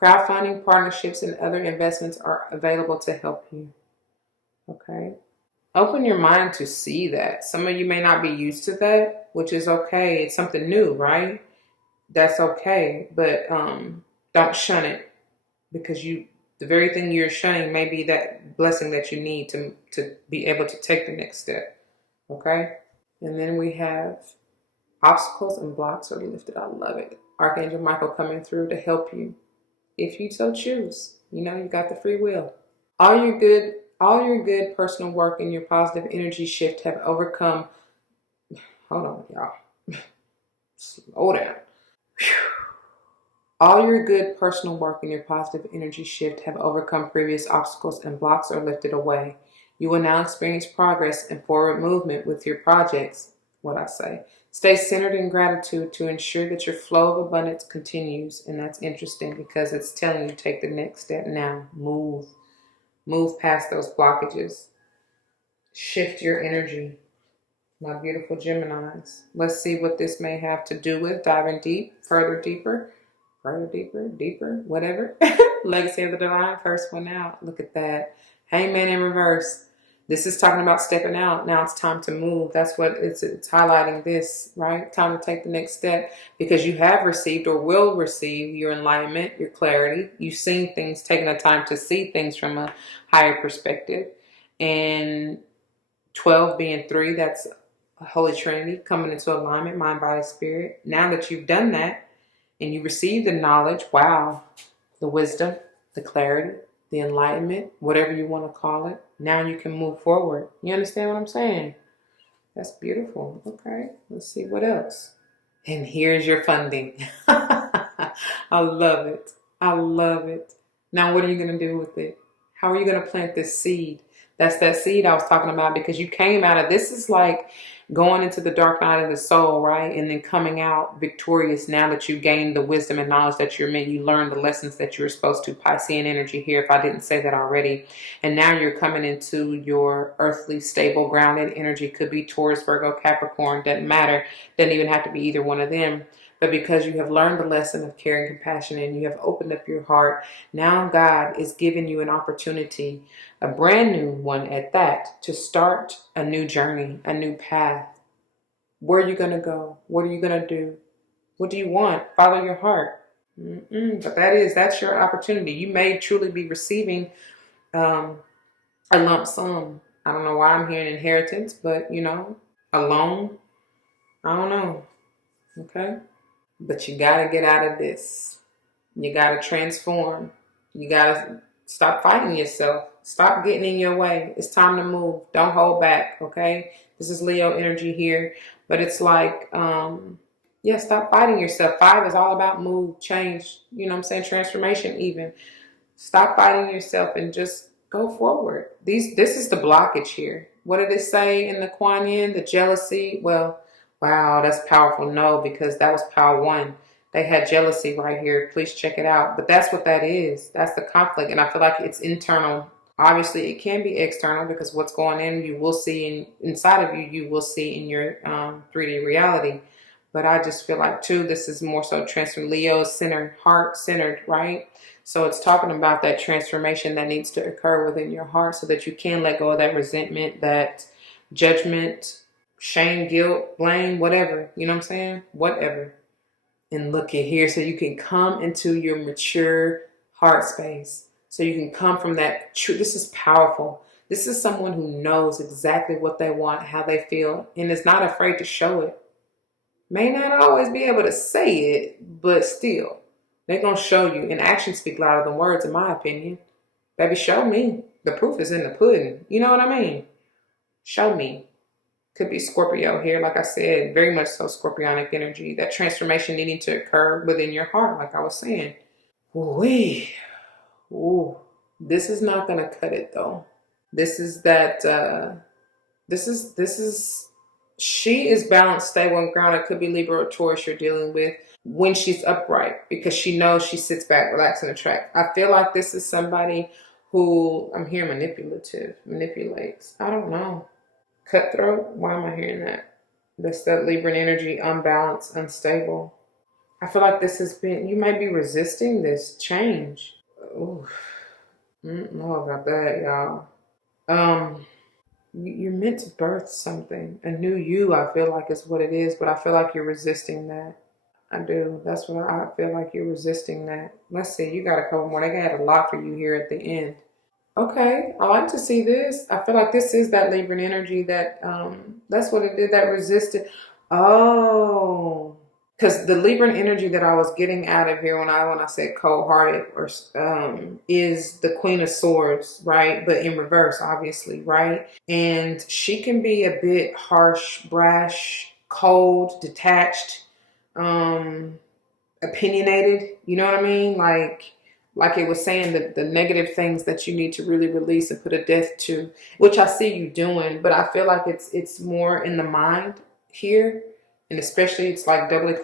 Crowdfunding, partnerships, and other investments are available to help you. Okay. Open your mind to see that. Some of you may not be used to that, which is okay. It's something new, right? That's okay, but don't shun it, because the very thing you're shunning may be that blessing that you need to be able to take the next step. Okay? And then we have obstacles and blocks are lifted. I love it. Archangel Michael coming through to help you, if you so choose. You know, you got the free will. All your good personal work and your positive energy shift have overcome. Hold on, y'all. Slow down. All your good personal work and your positive energy shift have overcome previous obstacles, and blocks are lifted away. You will now experience progress and forward movement with your projects. What I say. Stay centered in gratitude to ensure that your flow of abundance continues. And that's interesting because it's telling you take the next step now. Move. Move past those blockages. Shift your energy. My beautiful Geminis. Let's see what this may have to do with diving further deeper, whatever. Legacy of the Divine, first one out. Look at that. Hangman in reverse. This is talking about stepping out. Now it's time to move. That's what it's highlighting this, right? Time to take the next step, because you have received or will receive your enlightenment, your clarity. You've seen things, taking the time to see things from a higher perspective. And 12 being 3, that's a Holy Trinity coming into alignment, mind, body, spirit. Now that you've done that and you receive the knowledge, wow, the wisdom, the clarity, the enlightenment, whatever you want to call it, now you can move forward. You understand what I'm saying? That's beautiful. Okay, let's see what else. And here's your funding. I love it. I love it. Now, what are you going to do with it? How are you going to plant this seed? That's that seed I was talking about, because you came out of, this is like going into the dark night of the soul, right? And then coming out victorious now that you gained the wisdom and knowledge that you're meant. You learned the lessons that you were supposed to. Piscean energy here, if I didn't say that already. And now you're coming into your earthly, stable, grounded energy. Could be Taurus, Virgo, Capricorn, doesn't matter. Doesn't even have to be either one of them. But because you have learned the lesson of care and compassion and you have opened up your heart, now God is giving you an opportunity, a brand new one at that, to start a new journey, a new path. Where are you going to go? What are you going to do? What do you want? Follow your heart. But that's your opportunity. You may truly be receiving a lump sum. I don't know why I'm hearing inheritance, but a loan. I don't know. Okay. But you got to get out of this. You got to transform. You got to stop fighting yourself. Stop getting in your way. It's time to move. Don't hold back, okay? This is Leo energy here. But it's like, stop fighting yourself. 5 is all about move, change, transformation even. Stop fighting yourself and just go forward. This is the blockage here. What did it say in the Kuan Yin? The jealousy? Well, wow, that's powerful. No, because that was power 1. They had jealousy right here. Please check it out. But that's what that is. That's the conflict. And I feel like it's internal. Obviously, it can be external because what's going in, you will see inside of you, you will see in your 3D reality. But I just feel like, too, this is more so transform. Leo centered, heart centered, right? So it's talking about that transformation that needs to occur within your heart so that you can let go of that resentment, that judgment, shame, guilt, blame, whatever. You know what I'm saying? Whatever. And look at here, so you can come into your mature heart space. So you can come from that true. This is powerful. This is someone who knows exactly what they want, how they feel, and is not afraid to show it. May not always be able to say it, but still, they're going to show you. And actions speak louder than words, in my opinion. Baby, show me. The proof is in the pudding. You know what I mean? Show me. Could be Scorpio here, like I said, very much so Scorpionic energy. That transformation needing to occur within your heart, like I was saying. Ooh-wee. Ooh, this is not going to cut it, though. This is that, she is balanced, stable, and grounded. Could be Libra or Taurus you're dealing with when she's upright, because she knows she sits back, relaxed, and attracts. I feel like this is somebody who, I'm hearing manipulates. I don't know. Cutthroat? Why am I hearing that? That's that Libran energy, unbalanced, unstable. I feel like this has been, you may be resisting this change. Ooh. I don't know about that, y'all. You're meant to birth something. A new you, I feel like is what it is, but I feel like you're resisting that. I do. That's what I feel like you're resisting that. Let's see, you got a couple more. They got a lot for you here at the end. Okay, I like to see this. I feel like this is that Libran energy that, that's what it did, that resisted. Oh, because the Libran energy that I was getting out of here when I said cold-hearted or is the Queen of Swords, right? But in reverse, obviously, right? And she can be a bit harsh, brash, cold, detached, opinionated. You know what I mean? Like it was saying, that the negative things that you need to really release and put a death to, which I see you doing, but I feel like it's more in the mind here. And especially it's like doubly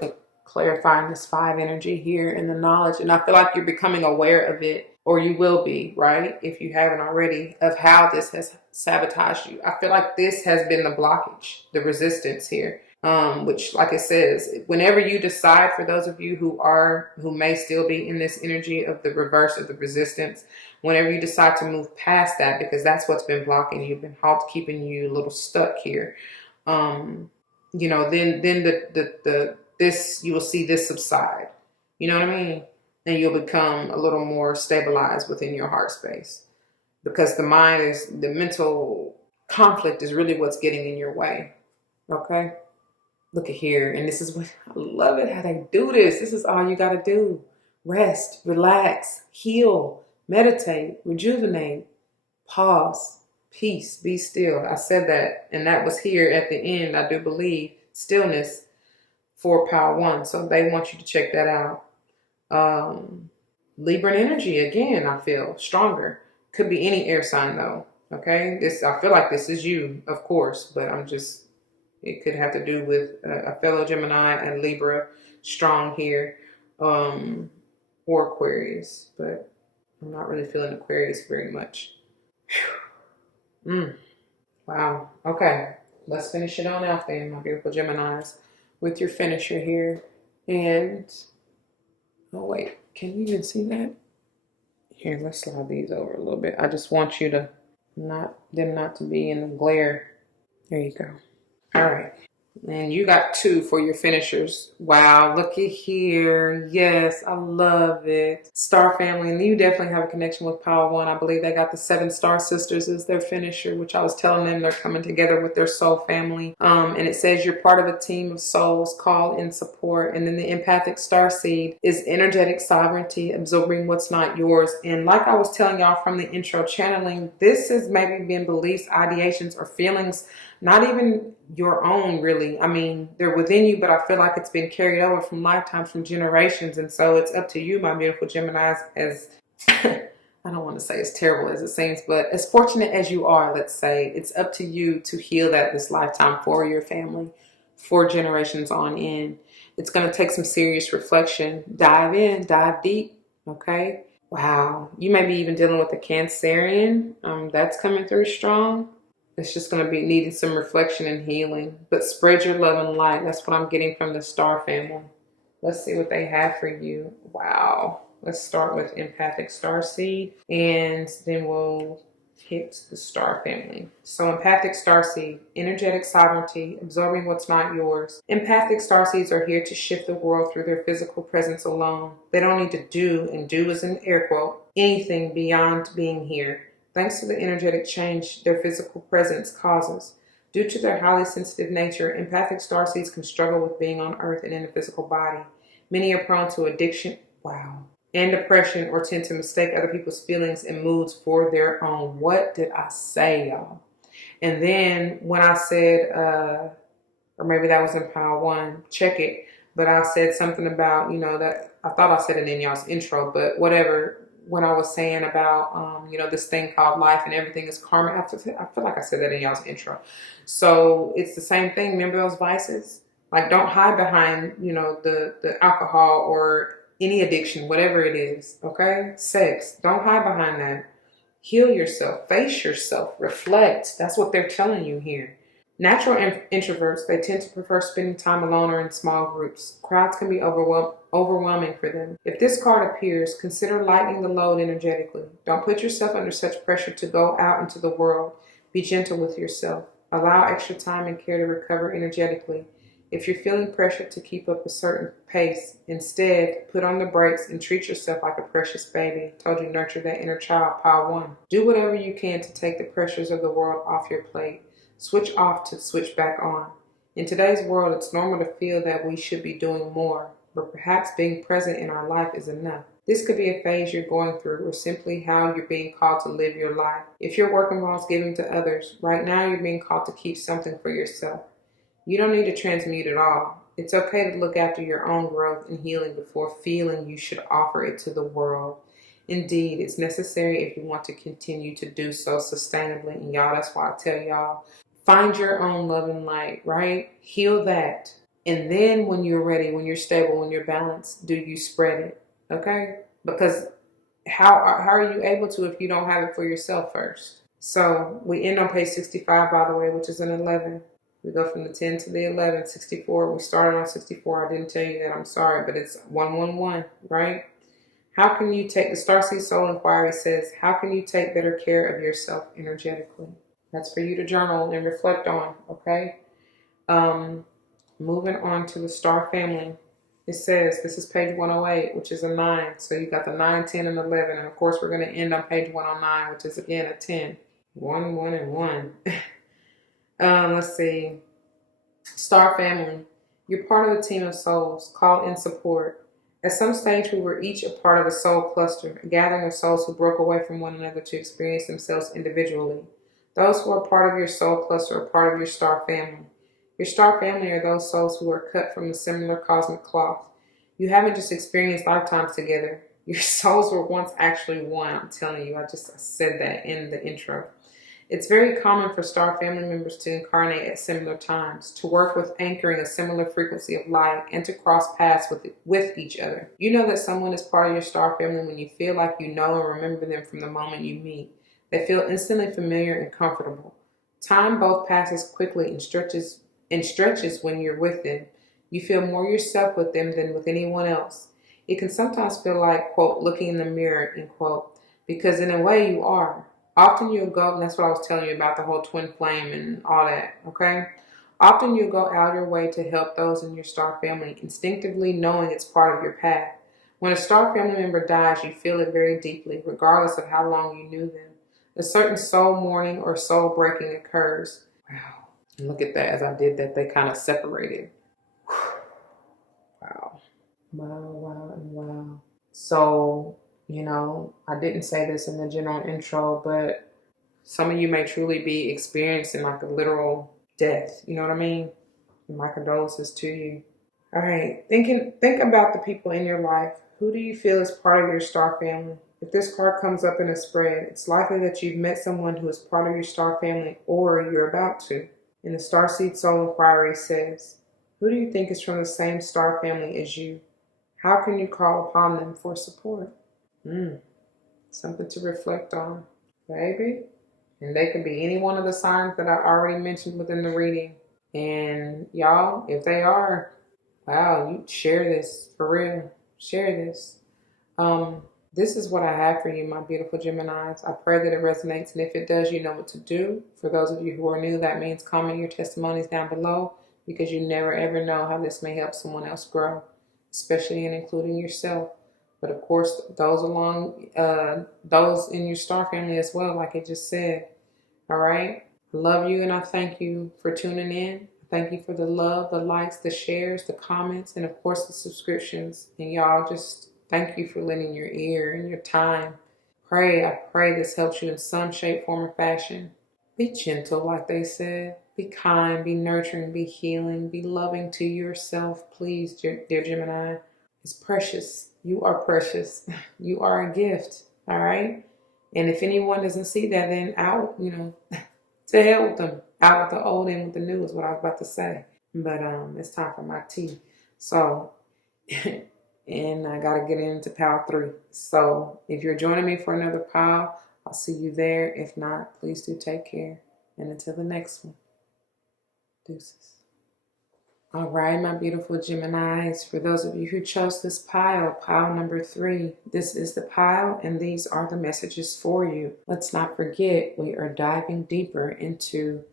clarifying this 5 energy here and the knowledge. And I feel like you're becoming aware of it, or you will be, right? If you haven't already, of how this has sabotaged you. I feel like this has been the blockage, the resistance here. Which, like it says, whenever you decide, for those of you who may still be in this energy of the reverse of the resistance, whenever you decide to move past that, because that's what's been blocking you, been keeping you a little stuck here, then this, you will see this subside. You know what I mean? And you'll become a little more stabilized within your heart space, because the mental conflict is really what's getting in your way. Okay. Look at here. And this is what I love it, how they do this. This is all you got to do. Rest, relax, heal, meditate, rejuvenate, pause, peace, be still. I said that, and that was here at the end, I do believe. Stillness for power 1. So they want you to check that out. Libran energy, again, I feel stronger. Could be any air sign though. Okay. I feel like this is you, of course, but I'm just It could have to do with a fellow Gemini and Libra strong here, or Aquarius, but I'm not really feeling Aquarius very much. Wow. Okay. Let's finish it on out then, my beautiful Geminis, with your finisher here. And, oh wait, can you even see that? Here, let's slide these over a little bit. I just want you to not to be in the glare. There you go. All right. And you got 2 for your finishers. Wow, look at here. Yes, I love it. Star family, and you definitely have a connection with Power One. I believe they got the 7 Star Sisters as their finisher, which I was telling them they're coming together with their soul family. And it says you're part of a team of souls, call in support. And then the empathic starseed is energetic sovereignty, absorbing what's not yours. And like I was telling y'all from the intro, channeling, this has maybe been beliefs, ideations, or feelings, not even your own, really. I mean, they're within you, but I feel like it's been carried over from lifetimes, from generations. And so it's up to you, my beautiful Geminis, as I don't want to say as terrible as it seems, but as fortunate as you are, let's say, it's up to you to heal that this lifetime for your family, for generations on in. It's going to take some serious reflection. Dive in, dive deep, okay? Wow. You may be even dealing with a Cancerian. That's coming through strong. It's just going to be needing some reflection and healing. But spread your love and light. That's what I'm getting from the Star family. Let's see what they have for you. Wow. Let's start with Empathic Starseed. And then we'll hit the Star family. So Empathic Starseed, energetic sovereignty, absorbing what's not yours. Empathic Starseeds are here to shift the world through their physical presence alone. They don't need to do, and do is an air quote, anything beyond being here. Thanks to the energetic change their physical presence causes. Due to their highly sensitive nature, empathic starseeds can struggle with being on Earth and in a physical body. Many are prone to addiction, and depression, or tend to mistake other people's feelings and moods for their own. What did I say, y'all? And then when I said, or maybe that was in Power One, check it, but I said something about, that I thought I said it in y'all's intro, but whatever. When I was saying about, this thing called life and everything is karma, I feel like I said that in y'all's intro. So it's the same thing. Remember those vices? Like, don't hide behind, the alcohol or any addiction, whatever it is, okay? Sex, don't hide behind that. Heal yourself, face yourself, reflect. That's what they're telling you here. Natural introverts, they tend to prefer spending time alone or in small groups. Crowds can be overwhelming for them. If this card appears, consider lightening the load energetically. Don't put yourself under such pressure to go out into the world. Be gentle with yourself. Allow extra time and care to recover energetically. If you're feeling pressure to keep up a certain pace, instead, put on the brakes and treat yourself like a precious baby. I told you, nurture that inner child, Power One. Do whatever you can to take the pressures of the world off your plate. Switch off to switch back on. In today's world, it's normal to feel that we should be doing more, but perhaps being present in our life is enough. This could be a phase you're going through, or simply how you're being called to live your life. If your work involves giving to others, right now you're being called to keep something for yourself. You don't need to transmute it all. It's okay to look after your own growth and healing before feeling you should offer it to the world. Indeed, it's necessary if you want to continue to do so sustainably. And y'all, that's why I tell y'all, find your own love and light, right? Heal that. And then when you're ready, when you're stable, when you're balanced, do you spread it, okay? Because how are you able to if you don't have it for yourself first? So we end on page 65, by the way, which is an 11. We go from the 10 to the 11, 64. We started on 64. I didn't tell you that. I'm sorry, but it's 111, right? How can you take, the Starseed Soul Inquiry says, how can you take better care of yourself energetically? That's for you to journal and reflect on, okay? Moving on to the Star family. It says, this is page 108, which is a 9. So you got the 9, 10, and 11. And of course, we're going to end on page 109, which is again a 10. 1, 1, and 1. Let's see. Star family. You're part of the team of souls. Call in support. At some stage, we were each a part of a soul cluster, a gathering of souls who broke away from one another to experience themselves individually. Those who are part of your soul cluster are part of your star family. Your star family are those souls who are cut from a similar cosmic cloth. You haven't just experienced lifetimes together. Your souls were once actually one. I'm telling you, I said that in the intro. It's very common for star family members to incarnate at similar times, to work with anchoring a similar frequency of light, and to cross paths with each other. You know that someone is part of your star family when you feel like you know and remember them from the moment you meet. They feel instantly familiar and comfortable. Time both passes quickly and stretches when you're with them. You feel more yourself with them than with anyone else. It can sometimes feel like, quote, looking in the mirror, end quote, because in a way you are. Often you'll go, and that's what I was telling you about the whole twin flame and all that, okay? Often you'll go out your way to help those in your star family, instinctively knowing it's part of your path. When a star family member dies, you feel it very deeply, regardless of how long you knew them. A certain soul mourning or soul breaking occurs. Wow. And look at that, as I did that, they kind of separated. Wow. Wow, and wow. So, I didn't say this in the general intro, but some of you may truly be experiencing like a literal death. You know what I mean? My condolences to you. All right. Think about the people in your life. Who do you feel is part of your star family? If this card comes up in a spread, it's likely that you've met someone who is part of your star family or you're about to. And the Starseed Soul Inquiry says, who do you think is from the same star family as you? How can you call upon them for support? Something to reflect on, baby. And they can be any one of the signs that I already mentioned within the reading. And y'all, if they are, wow, you share this for real. Share this. This is what I have for you, my beautiful Geminis. I pray that it resonates, and if it does, you know what to do. For those of you who are new, that means comment your testimonies down below, because you never ever know how this may help someone else grow, especially and including yourself. But of course, those in your star family as well, like I just said. All right. I love you, and I thank you for tuning in. Thank you for the love, the likes, the shares, the comments, and of course the subscriptions. And y'all, just thank you for lending your ear and your time. I pray this helps you in some shape, form, or fashion. Be gentle, like they said. Be kind, be nurturing, be healing, be loving to yourself, please, dear Gemini. It's precious. You are precious. You are a gift. All right. And if anyone doesn't see that, then out, to hell with them. Out with the old, in with the new is what I was about to say. But it's time for my tea. So, and I got to get into pile 3. So if you're joining me for another pile, I'll see you there. If not, please do take care. And until the next one, deuces. All right, my beautiful Geminis, for those of you who chose this pile number 3, this is the pile, and these are the messages for you. Let's not forget, we are diving deeper into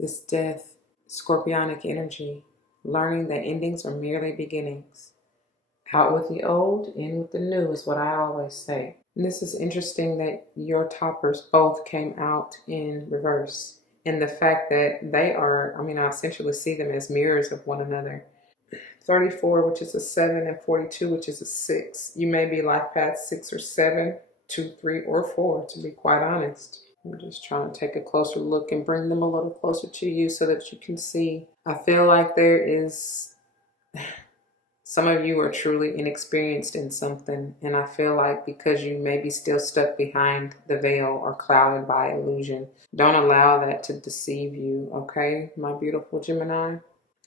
this death, scorpionic energy, learning that endings are merely beginnings. Out with the old, in with the new is what I always say. And this is interesting that your toppers both came out in reverse. And the fact that they are, I essentially see them as mirrors of one another. 34, which is a 7, and 42, which is a 6. You may be life path 6 or 7, 2, 3, or 4, to be quite honest. I'm just trying to take a closer look and bring them a little closer to you so that you can see. I feel like there is... Some of you are truly inexperienced in something, and I feel like because you may be still stuck behind the veil or clouded by illusion, don't allow that to deceive you, okay, my beautiful Gemini?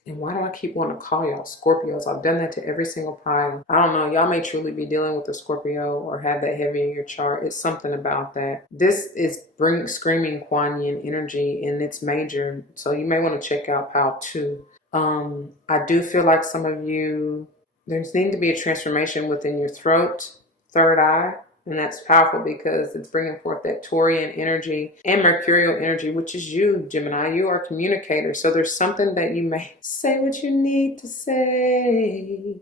And why do I keep wanting to call y'all Scorpios? I've done that to every single pile. I don't know. Y'all may truly be dealing with a Scorpio or have that heavy in your chart. It's something about that. This is screaming Kuan Yin energy, and it's major. So you may want to check out pile 2. I do feel like some of you, there's needing to be a transformation within your throat, third eye, and that's powerful because it's bringing forth that Taurian energy and Mercurial energy, which is you, Gemini. You are a communicator. So there's something that you may say what you need to say.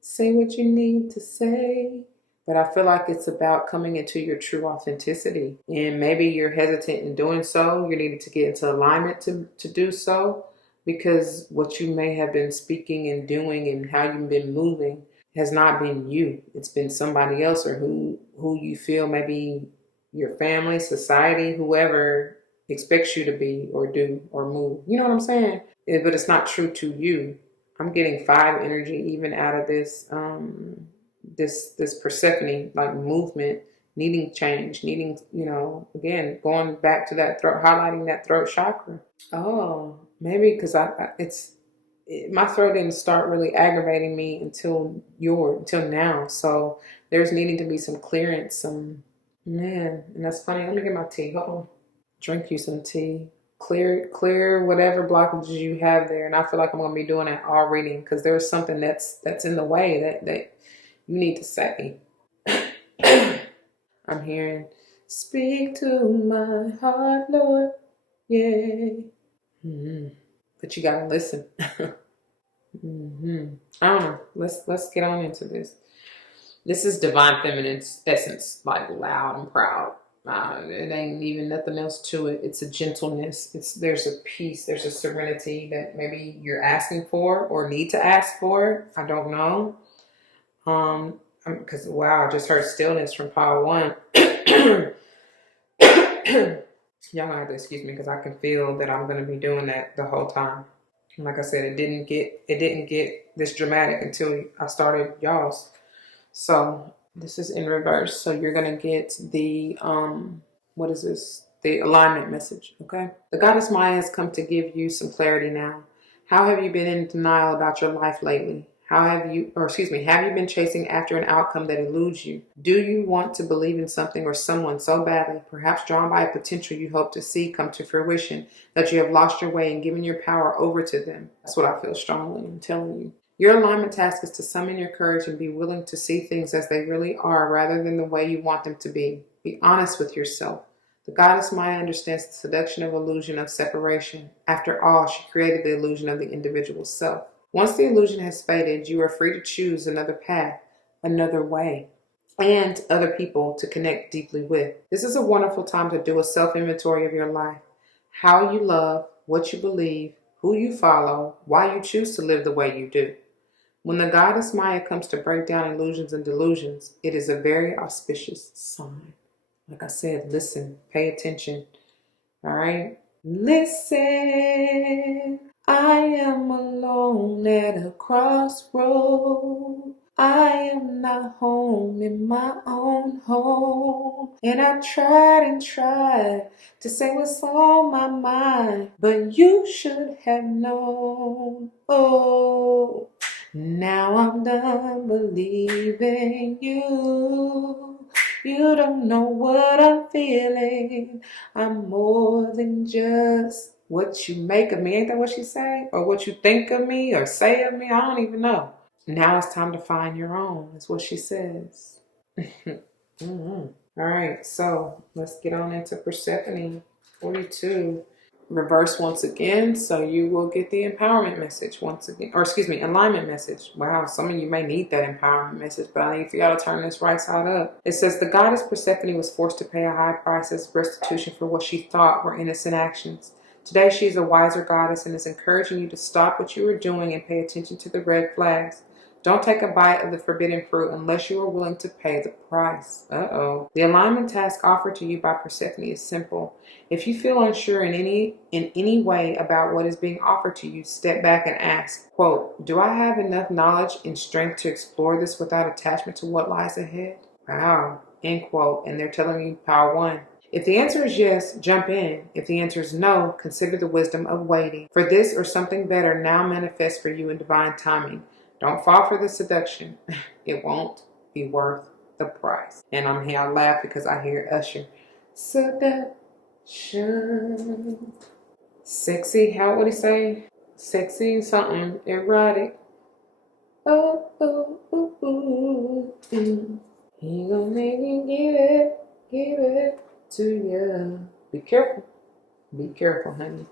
Say what you need to say. But I feel like it's about coming into your true authenticity. And maybe you're hesitant in doing so. You needed to get into alignment to do so. Because what you may have been speaking and doing and how you've been moving has not been you. It's been somebody else, or who you feel maybe your family, society, whoever expects you to be or do or move. You know what I'm saying? But it's not true to you. I'm getting 5 energy even out of this this Persephone like movement needing change, needing, again, going back to that throat, highlighting that throat chakra. Oh, maybe because my throat didn't start really aggravating me until now. So there's needing to be some clearance, man, and that's funny. Let me get my tea. Hold on. Drink you some tea. Clear whatever blockages you have there. And I feel like I'm gonna be doing that all reading because there's something that's in the way that you need to say. I'm hearing, speak to my heart, Lord. Yeah. But you gotta listen. I don't know. Let's get on into this. This is divine feminine essence, like loud and proud. It ain't even nothing else to it. It's a gentleness. There's a peace. There's a serenity that maybe you're asking for or need to ask for. I don't know. Because wow, I just heard stillness from pile 1. Y'all have to excuse me because I can feel that I'm going to be doing that the whole time. Like I said, it didn't get this dramatic until I started y'all's. So this is in reverse. So you're going to get the, what is this? The alignment message, okay? The goddess Maya has come to give you some clarity now. How have you been in denial about your life lately? Have you been chasing after an outcome that eludes you? Do you want to believe in something or someone so badly, perhaps drawn by a potential you hope to see come to fruition, that you have lost your way and given your power over to them? That's what I feel strongly in telling you. Your alignment task is to summon your courage and be willing to see things as they really are rather than the way you want them to be. Be honest with yourself. The goddess Maya understands the seduction of illusion of separation. After all, she created the illusion of the individual self. Once the illusion has faded, you are free to choose another path, another way, and other people to connect deeply with. This is a wonderful time to do a self-inventory of your life. How you love, what you believe, who you follow, why you choose to live the way you do. When the goddess Maya comes to break down illusions and delusions, it is a very auspicious sign. Like I said, listen, pay attention. All right? Listen. I am alone at a crossroad. I am not home in my own home. And I tried to say what's on my mind, but you should have known. Oh, now I'm done believing you. You don't know what I'm feeling. I'm more than just what you make of me. Ain't that what she say? Or what you think of me or say of me? I don't even know. Now it's time to find your own, is what she says. All right, so let's get on into Persephone 42. Reverse once again, so you will get the empowerment message once again, or excuse me, alignment message. Wow, some of you may need that empowerment message, but I need for y'all to turn this right side up. It says the goddess Persephone was forced to pay a high price as restitution for what she thought were innocent actions. Today she is a wiser goddess and is encouraging you to stop what you are doing and pay attention to the red flags. Don't take a bite of the forbidden fruit unless you are willing to pay the price. The alignment task offered to you by Persephone is simple. If you feel unsure in any way about what is being offered to you, step back and ask, quote, do I have enough knowledge and strength to explore this without attachment to what lies ahead? Wow, end quote. And they're telling you power 1. If the answer is yes, jump in. If the answer is no, consider the wisdom of waiting. For this or something better now manifests for you in divine timing. Don't fall for the seduction. It won't be worth the price. And I'm here, I laugh because I hear Usher. Seduction. Sexy, how would he say? Sexy something erotic. Oh, oh, oh, oh. He gonna make you give it to you. Be careful, honey.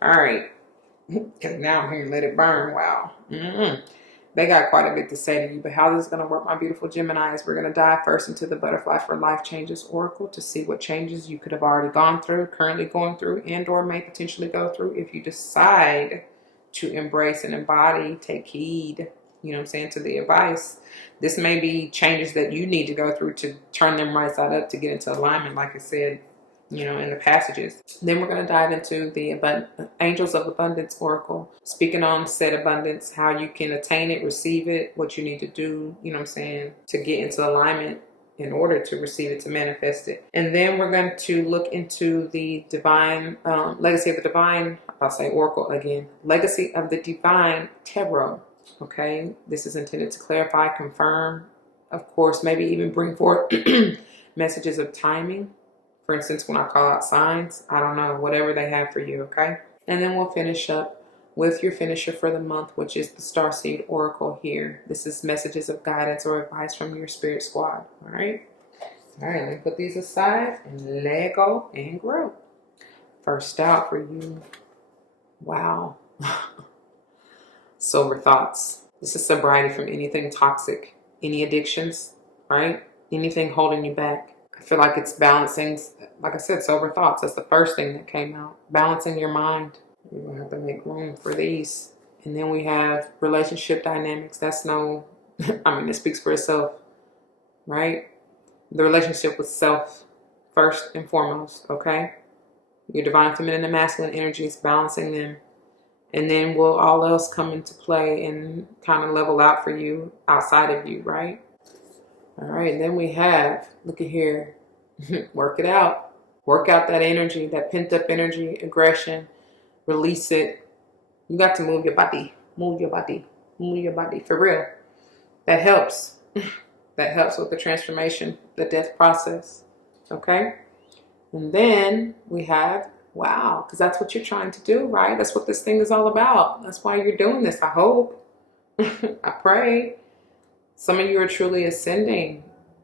All right, because now I'm here, let it burn. Wow. They got quite a bit to say to you, but how this is going to work, my beautiful Gemini, is we're going to dive first into the Butterfly for Life Changes Oracle to see what changes you could have already gone through, currently going through, and or may potentially go through if you decide to embrace and embody, take heed, to the advice. This may be changes that you need to go through to turn them right side up to get into alignment, like I said, in the passages. Then we're going to dive into the Angels of Abundance Oracle, speaking on said abundance, how you can attain it, receive it, what you need to do, to get into alignment in order to receive it, to manifest it. And then we're going to look into the divine legacy of the divine, I'll say oracle again, legacy of the divine tarot. Okay, this is intended to clarify, confirm, of course, maybe even bring forth messages of timing. For instance, when I call out signs, I don't know, whatever they have for you, okay? And then we'll finish up with your finisher for the month, which is the Starseed Oracle here. This is messages of guidance or advice from your spirit squad, all right? All right, let me put these aside and let go and grow. First out for you, wow. Sober thoughts. This is sobriety from anything toxic, any addictions, right? Anything holding you back. I feel like it's balancing, like I said, sober thoughts. That's the first thing that came out. Balancing your mind. You're going to have to make room for these. And then we have relationship dynamics. That's no, I mean, it speaks for itself, right? The relationship with self, first and foremost, okay? Your divine feminine and masculine energies, balancing them. And then will all else come into play and kind of level out for you outside of you, right? All right, and then we have, look at here, work it out. Work out that energy, that pent up energy, aggression. Release it. You got to move your body. Move your body. Move your body. For real. That helps. That helps with the transformation, the death process. Okay? And then we have, wow, because that's what you're trying to do, right? That's what this thing is all about. That's why you're doing this, I hope. I pray. Some of you are truly ascending.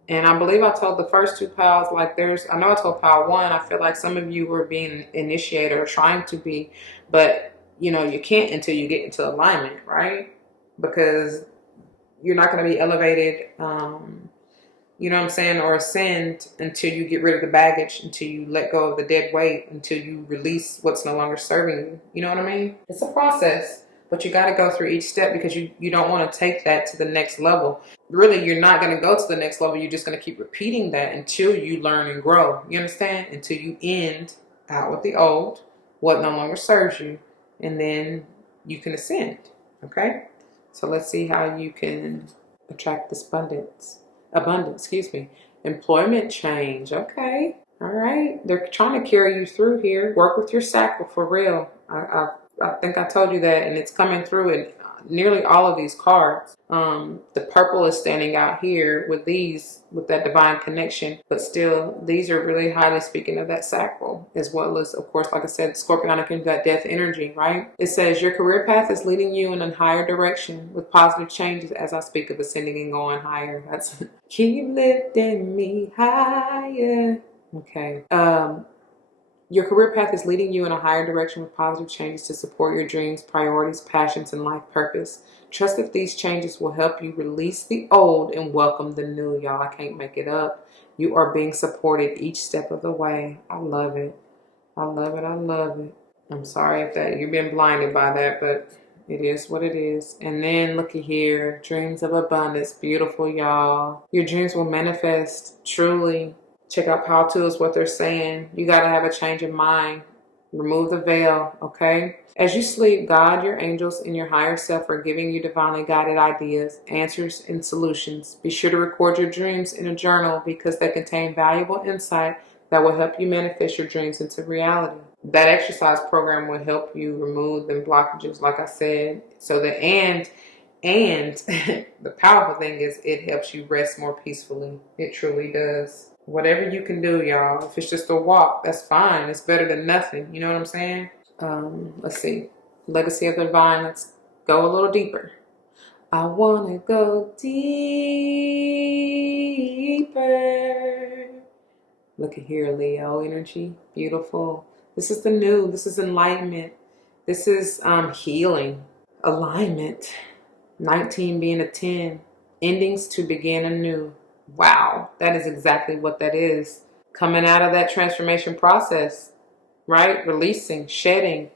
And I believe I told the first two piles, like I know I told pile one, I feel like some of you were being initiated or trying to be, but you know, you can't until you get into alignment, right? Because you're not going to be elevated, you know what I'm saying, or ascend until you get rid of the baggage, until you let go of the dead weight, until you release what's no longer serving you. You know what I mean? It's a process, but you got to go through each step because you don't want to take that to the next level. Really, you're not going to go to the next level. You're just going to keep repeating that until you learn and grow. You understand? Until you end out with the old, what no longer serves you, and then you can ascend. Okay? So let's see how you can attract this abundance, excuse me. Employment change. Okay. All right. They're trying to carry you through here. Work with your sacral for real. I think I told you that, and it's coming through in nearly all of these cards. The purple is standing out here with that divine connection, but still, these are really highly speaking of that sacral, as well as, of course, like I said, Scorpionic and that death energy, right? It says your career path is leading you in a higher direction with positive changes as I speak of ascending and going higher. That's keep lifting me higher. Okay. Your career path is leading you in a higher direction with positive changes to support your dreams, priorities, passions, and life purpose. Trust that these changes will help you release the old and welcome the new, y'all. I can't make it up. You are being supported each step of the way. I love it. I love it. I love it. I'm sorry if that you've been blinded by that, but it is what it is. And then look at here. Dreams of abundance. Beautiful, y'all. Your dreams will manifest truly. Check out Pile 2 is what they're saying. You got to have a change of mind. Remove the veil, okay? As you sleep, God, your angels, and your higher self are giving you divinely guided ideas, answers, and solutions. Be sure to record your dreams in a journal because they contain valuable insight that will help you manifest your dreams into reality. That exercise program will help you remove them blockages, like I said. So and the powerful thing is it helps you rest more peacefully. It truly does. Whatever you can do, y'all. If it's just a walk, that's fine. It's better than nothing. You know what I'm saying? Let's see. Legacy of the Divine. Let's go a little deeper. I want to go deeper. Look at here, Leo energy. Beautiful. This is the new. This is enlightenment. This is healing. Alignment. 19 being a 10. Endings to begin anew. Wow, that is exactly what that is. Coming out of that transformation process, right? Releasing, shedding,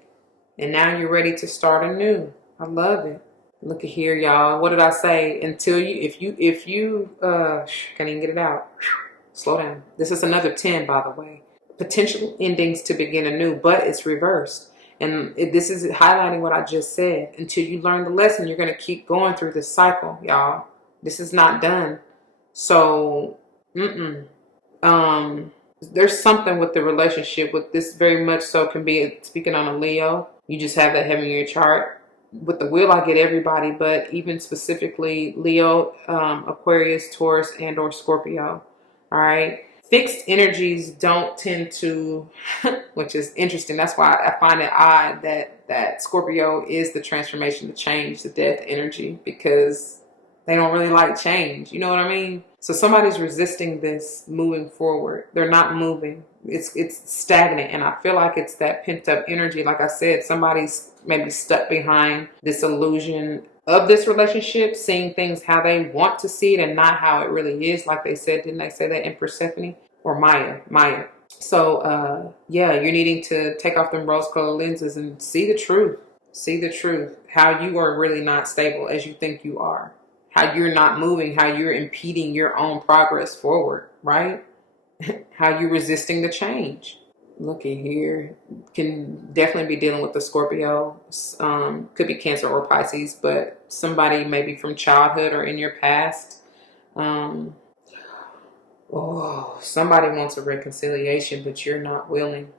and now you're ready to start anew. I love it. Look at here, y'all. What did I say? Until you, if you can't even get it out. Slow down. This is another 10, by the way. Potential endings to begin anew, but it's reversed. And this is highlighting what I just said. Until you learn the lesson, you're going to keep going through this cycle, y'all. This is not done. So There's something with the relationship with this, very much so can be speaking on a Leo. You just have that heavy in your chart. With the wheel, I get everybody, but even specifically Leo, Aquarius, Taurus, and or Scorpio. All right. Fixed energies don't tend to, which is interesting. That's why I find it odd that Scorpio is the transformation, the change, the death energy, because they don't really like change. You know what I mean? So somebody's resisting this moving forward. They're not moving. It's stagnant. And I feel like it's that pent up energy. Like I said, somebody's maybe stuck behind this illusion of this relationship, seeing things how they want to see it and not how it really is. Like they said, didn't they say that in Persephone or Maya? So yeah, you're needing to take off them rose colored lenses and see the truth. See the truth. How you are really not stable as you think you are. How you're not moving, how you're impeding your own progress forward, right? How you're resisting the change. Looky here, can definitely be dealing with the Scorpio. Could be Cancer or Pisces, but somebody maybe from childhood or in your past. Somebody wants a reconciliation, but you're not willing,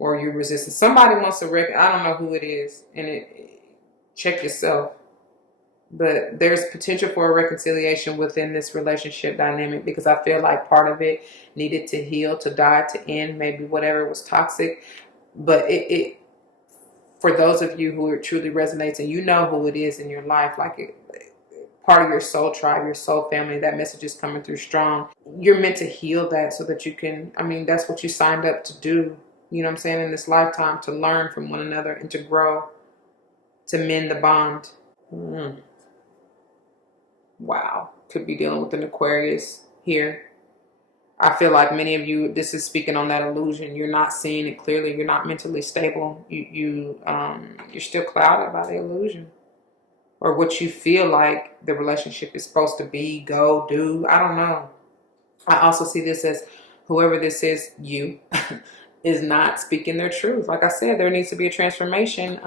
or you're resisting. Somebody wants a I don't know who it is, and check yourself. But there's potential for a reconciliation within this relationship dynamic, because I feel like part of it needed to heal, to die, to end, maybe whatever was toxic. But it for those of you who it truly resonates and you know who it is in your life, like part of your soul tribe, your soul family, that message is coming through strong. You're meant to heal that so that you can, that's what you signed up to do, you know what I'm saying, in this lifetime, to learn from one another and to grow, to mend the bond. Wow. Could be dealing with an Aquarius here. I feel like many of you, this is speaking on that illusion. You're not seeing it clearly. You're not mentally stable. You're still clouded by the illusion, or what you feel like the relationship is supposed to be, go, do. I don't know. I also see this as whoever this is, you, is not speaking their truth. Like I said, there needs to be a transformation.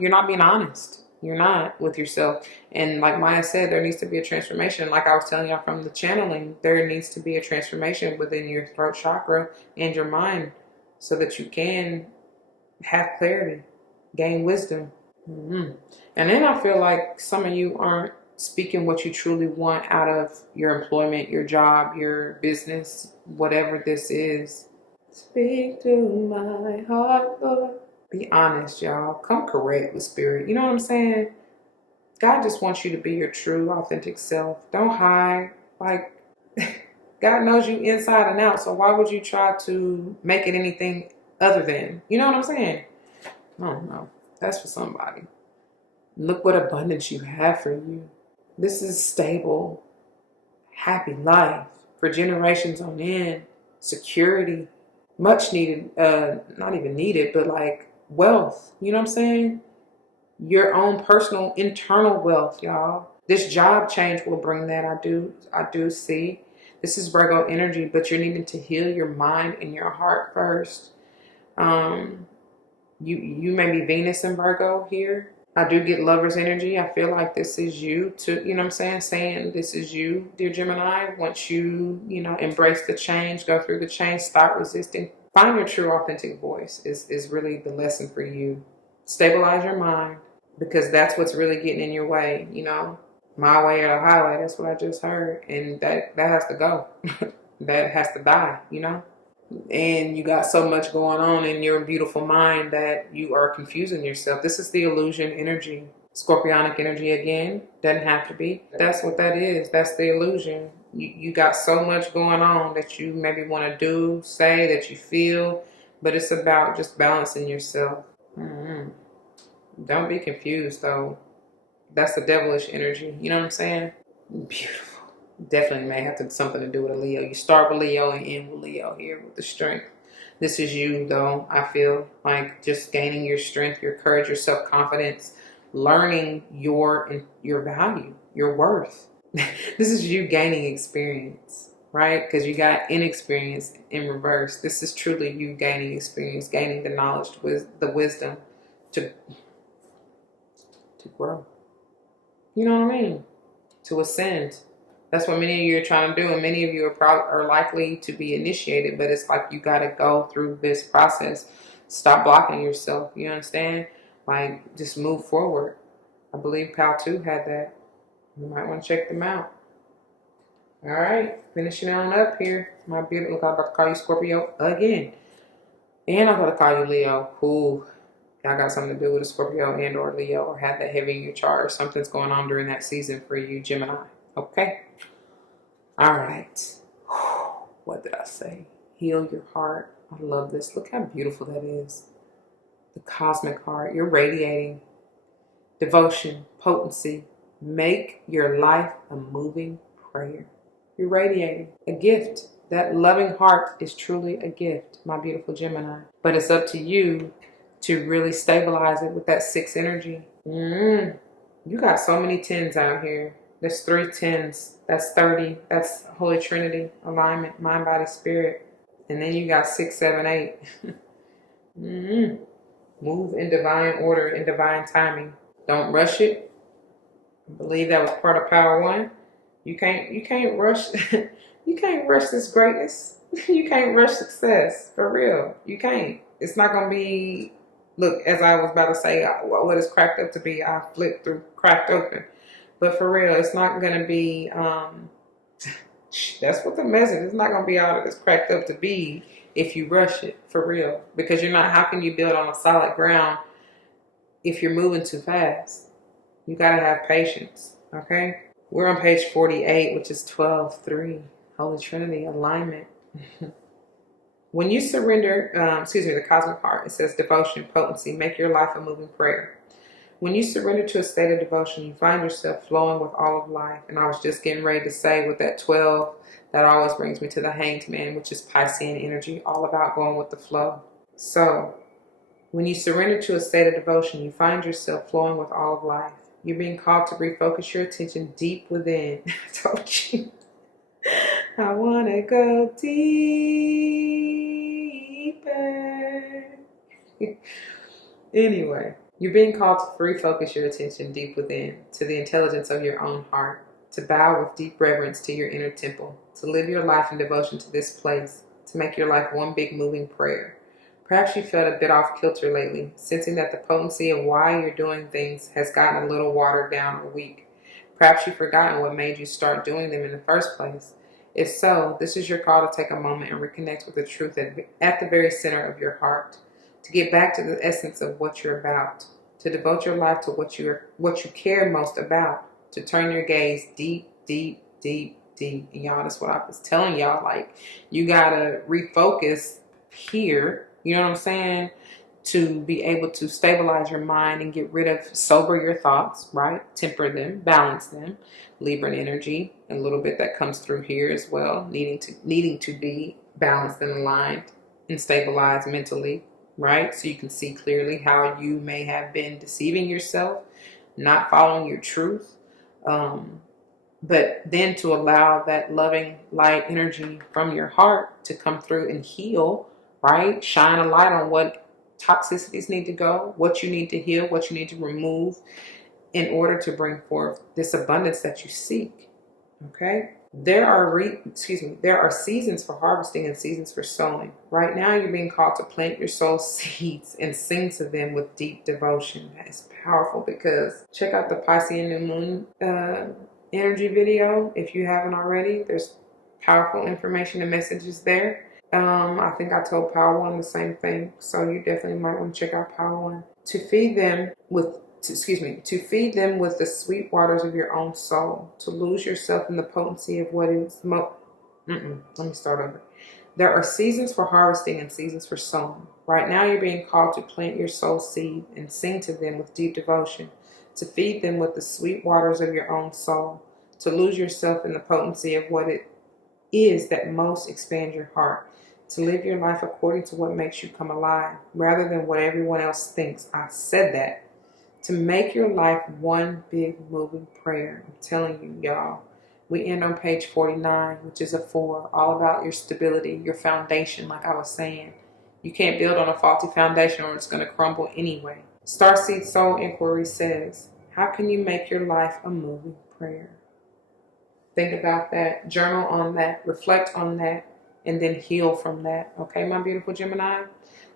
You're not being honest. You're not with yourself. And like Maya said, there needs to be a transformation. Like I was telling y'all from the channeling, there needs to be a transformation within your throat chakra and your mind so that you can have clarity, gain wisdom. And then I feel like some of you aren't speaking what you truly want out of your employment, your job, your business, whatever this is. Speak to my heart, Lord. Be honest, y'all. Come correct with spirit. You know what I'm saying? God just wants you to be your true, authentic self. Don't hide. Like, God knows you inside and out, so why would you try to make it anything other than? You know what I'm saying? I don't know. That's for somebody. Look what abundance you have for you. This is stable, happy life for generations on end. Security. Much needed, not even needed, but like wealth. You know what I'm saying? Your own personal internal wealth, y'all. This job change will bring that. I do see. This is Virgo energy, but you're needing to heal your mind and your heart first. You may be Venus and Virgo here. I do get Lover's energy. I feel like this is you too, you know what I'm saying this is you, dear Gemini. Once you, embrace the change, go through the change, stop resisting, find your true authentic voice is really the lesson for you. Stabilize your mind, because that's what's really getting in your way, my way or the highway. That's what I just heard. And that has to go. That has to die, And you got so much going on in your beautiful mind that you are confusing yourself. This is the illusion energy. Scorpionic energy again. Doesn't have to be. That's what that is. That's the illusion. You got so much going on that you maybe want to do, say, that you feel. But it's about just balancing yourself. Don't be confused, though. That's the devilish energy. You know what I'm saying? Beautiful. Definitely may have something to do with a Leo. You start with Leo and end with Leo here with the strength. This is you, though. I feel like just gaining your strength, your courage, your self-confidence, learning your value, your worth. This is you gaining experience, right? Because you got inexperience in reverse. This is truly you gaining experience, gaining the knowledge, the wisdom to grow. You know what I mean? To ascend. That's what many of you are trying to do, and many of you are likely to be initiated, but it's like you got to go through this process. Stop blocking yourself. You understand? Like, just move forward. I believe Pal 2 had that. You might want to check them out. All right, finishing on up here. My beautiful, look, I'm about to call you Scorpio again. And I'm going to call you Leo. Cool. Y'all got something to do with a Scorpio and or Leo, or had that heavy in your chart, or something's going on during that season for you, Gemini. Okay? All right. What did I say? Heal your heart. I love this. Look how beautiful that is. The cosmic heart. You're radiating devotion, potency. Make your life a moving prayer. You're radiating a gift. That loving heart is truly a gift, my beautiful Gemini. But it's up to you to really stabilize it with that 6 energy. You got so many 10s out here. There's 3 10s. That's 30. That's Holy Trinity, alignment, mind, body, spirit. And then you got 6, 7, 8. Move in divine order, in divine timing. Don't rush it. I believe that was part of Power 1. You can't rush you can't rush this greatness. You can't rush success. For real. You can't. It's not gonna be, look, as I was about to say, what is cracked up to be, I flipped through cracked open. But for real, it's not gonna be that's what the message, it's not gonna be all that it's cracked up to be if you rush it, for real. Because you're not, how can you build on a solid ground if you're moving too fast? You gotta have patience, okay? We're on page 48, which is 12-3. Holy Trinity, alignment. When you surrender, the cosmic heart, it says devotion, potency, make your life a moving prayer. When you surrender to a state of devotion, you find yourself flowing with all of life. And I was just getting ready to say with that 12, that always brings me to the Hanged Man, which is Piscean energy, all about going with the flow. So, when you surrender to a state of devotion, you find yourself flowing with all of life. You're being called to refocus your attention deep within. I told you. I want to go deeper. Anyway, you're being called to refocus your attention deep within, to the intelligence of your own heart, to bow with deep reverence to your inner temple, to live your life in devotion to this place, to make your life one big moving prayer. Perhaps you felt a bit off kilter lately, sensing that the potency of why you're doing things has gotten a little watered down or weak. Perhaps you've forgotten what made you start doing them in the first place. If so, this is your call to take a moment and reconnect with the truth at the very center of your heart, to get back to the essence of what you're about, to devote your life to what you care most about, to turn your gaze deep, deep, deep, deep. And y'all, that's what I was telling y'all. Like, you gotta refocus here. You know what I'm saying? To be able to stabilize your mind and get rid of, sober your thoughts, right? Temper them, balance them. Libra energy, a little bit that comes through here as well. Needing to be balanced and aligned and stabilized mentally, right? So you can see clearly how you may have been deceiving yourself, not following your truth. But then to allow that loving light energy from your heart to come through and heal, right? Shine a light on what toxicities need to go, what you need to heal, what you need to remove in order to bring forth this abundance that you seek. Okay? There are seasons for harvesting and seasons for sowing. Right now you're being called to plant your soul seeds and sing to them with deep devotion. That is powerful, because check out the Piscean New Moon energy video if you haven't already. There's powerful information and messages there. I think I told Power 1 the same thing, so you definitely might want to check out Power 1. To feed them with the sweet waters of your own soul, to lose yourself in the potency of what is let me start over. There are seasons for harvesting and seasons for sowing. Right now you're being called to plant your soul seed and sing to them with deep devotion, to feed them with the sweet waters of your own soul, to lose yourself in the potency of what it is that most expands your heart, to live your life according to what makes you come alive, rather than what everyone else thinks. I said that. To make your life one big moving prayer. I'm telling you, y'all. We end on page 49, which is a 4, all about your stability, your foundation, like I was saying. You can't build on a faulty foundation or it's going to crumble anyway. Starseed Soul Inquiry says, how can you make your life a moving prayer? Think about that, journal on that, reflect on that, and then heal from that. Okay, my beautiful Gemini?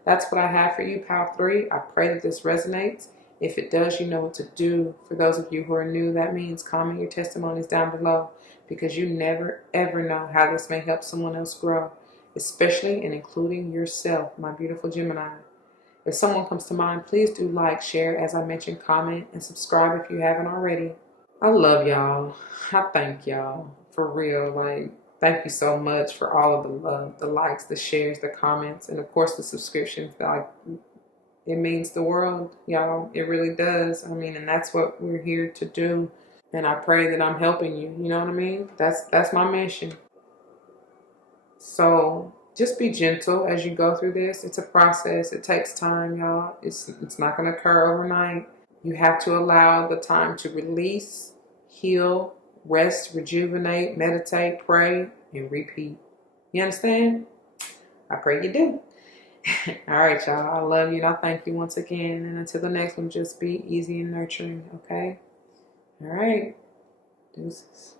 That's what I have for you, Pile 3. I pray that this resonates. If it does, you know what to do. For those of you who are new, that means comment your testimonies down below, because you never ever know how this may help someone else grow, especially and including yourself, my beautiful Gemini. If someone comes to mind, please do like, share, as I mentioned, comment, and subscribe if you haven't already. I love y'all. I thank y'all. For real. Like, thank you so much for all of the love, the likes, the shares, the comments, and of course the subscriptions. Like, it means the world, y'all. It really does. I mean, and that's what we're here to do. And I pray that I'm helping you. You know what I mean? That's my mission. So just be gentle as you go through this. It's a process. It takes time, y'all. It's not going to occur overnight. You have to allow the time to release, heal, rest, rejuvenate, meditate, pray, and repeat. You understand? I pray you do. All right, y'all. I love you and I thank you once again. And until the next one, just be easy and nurturing, okay? All right. Deuces.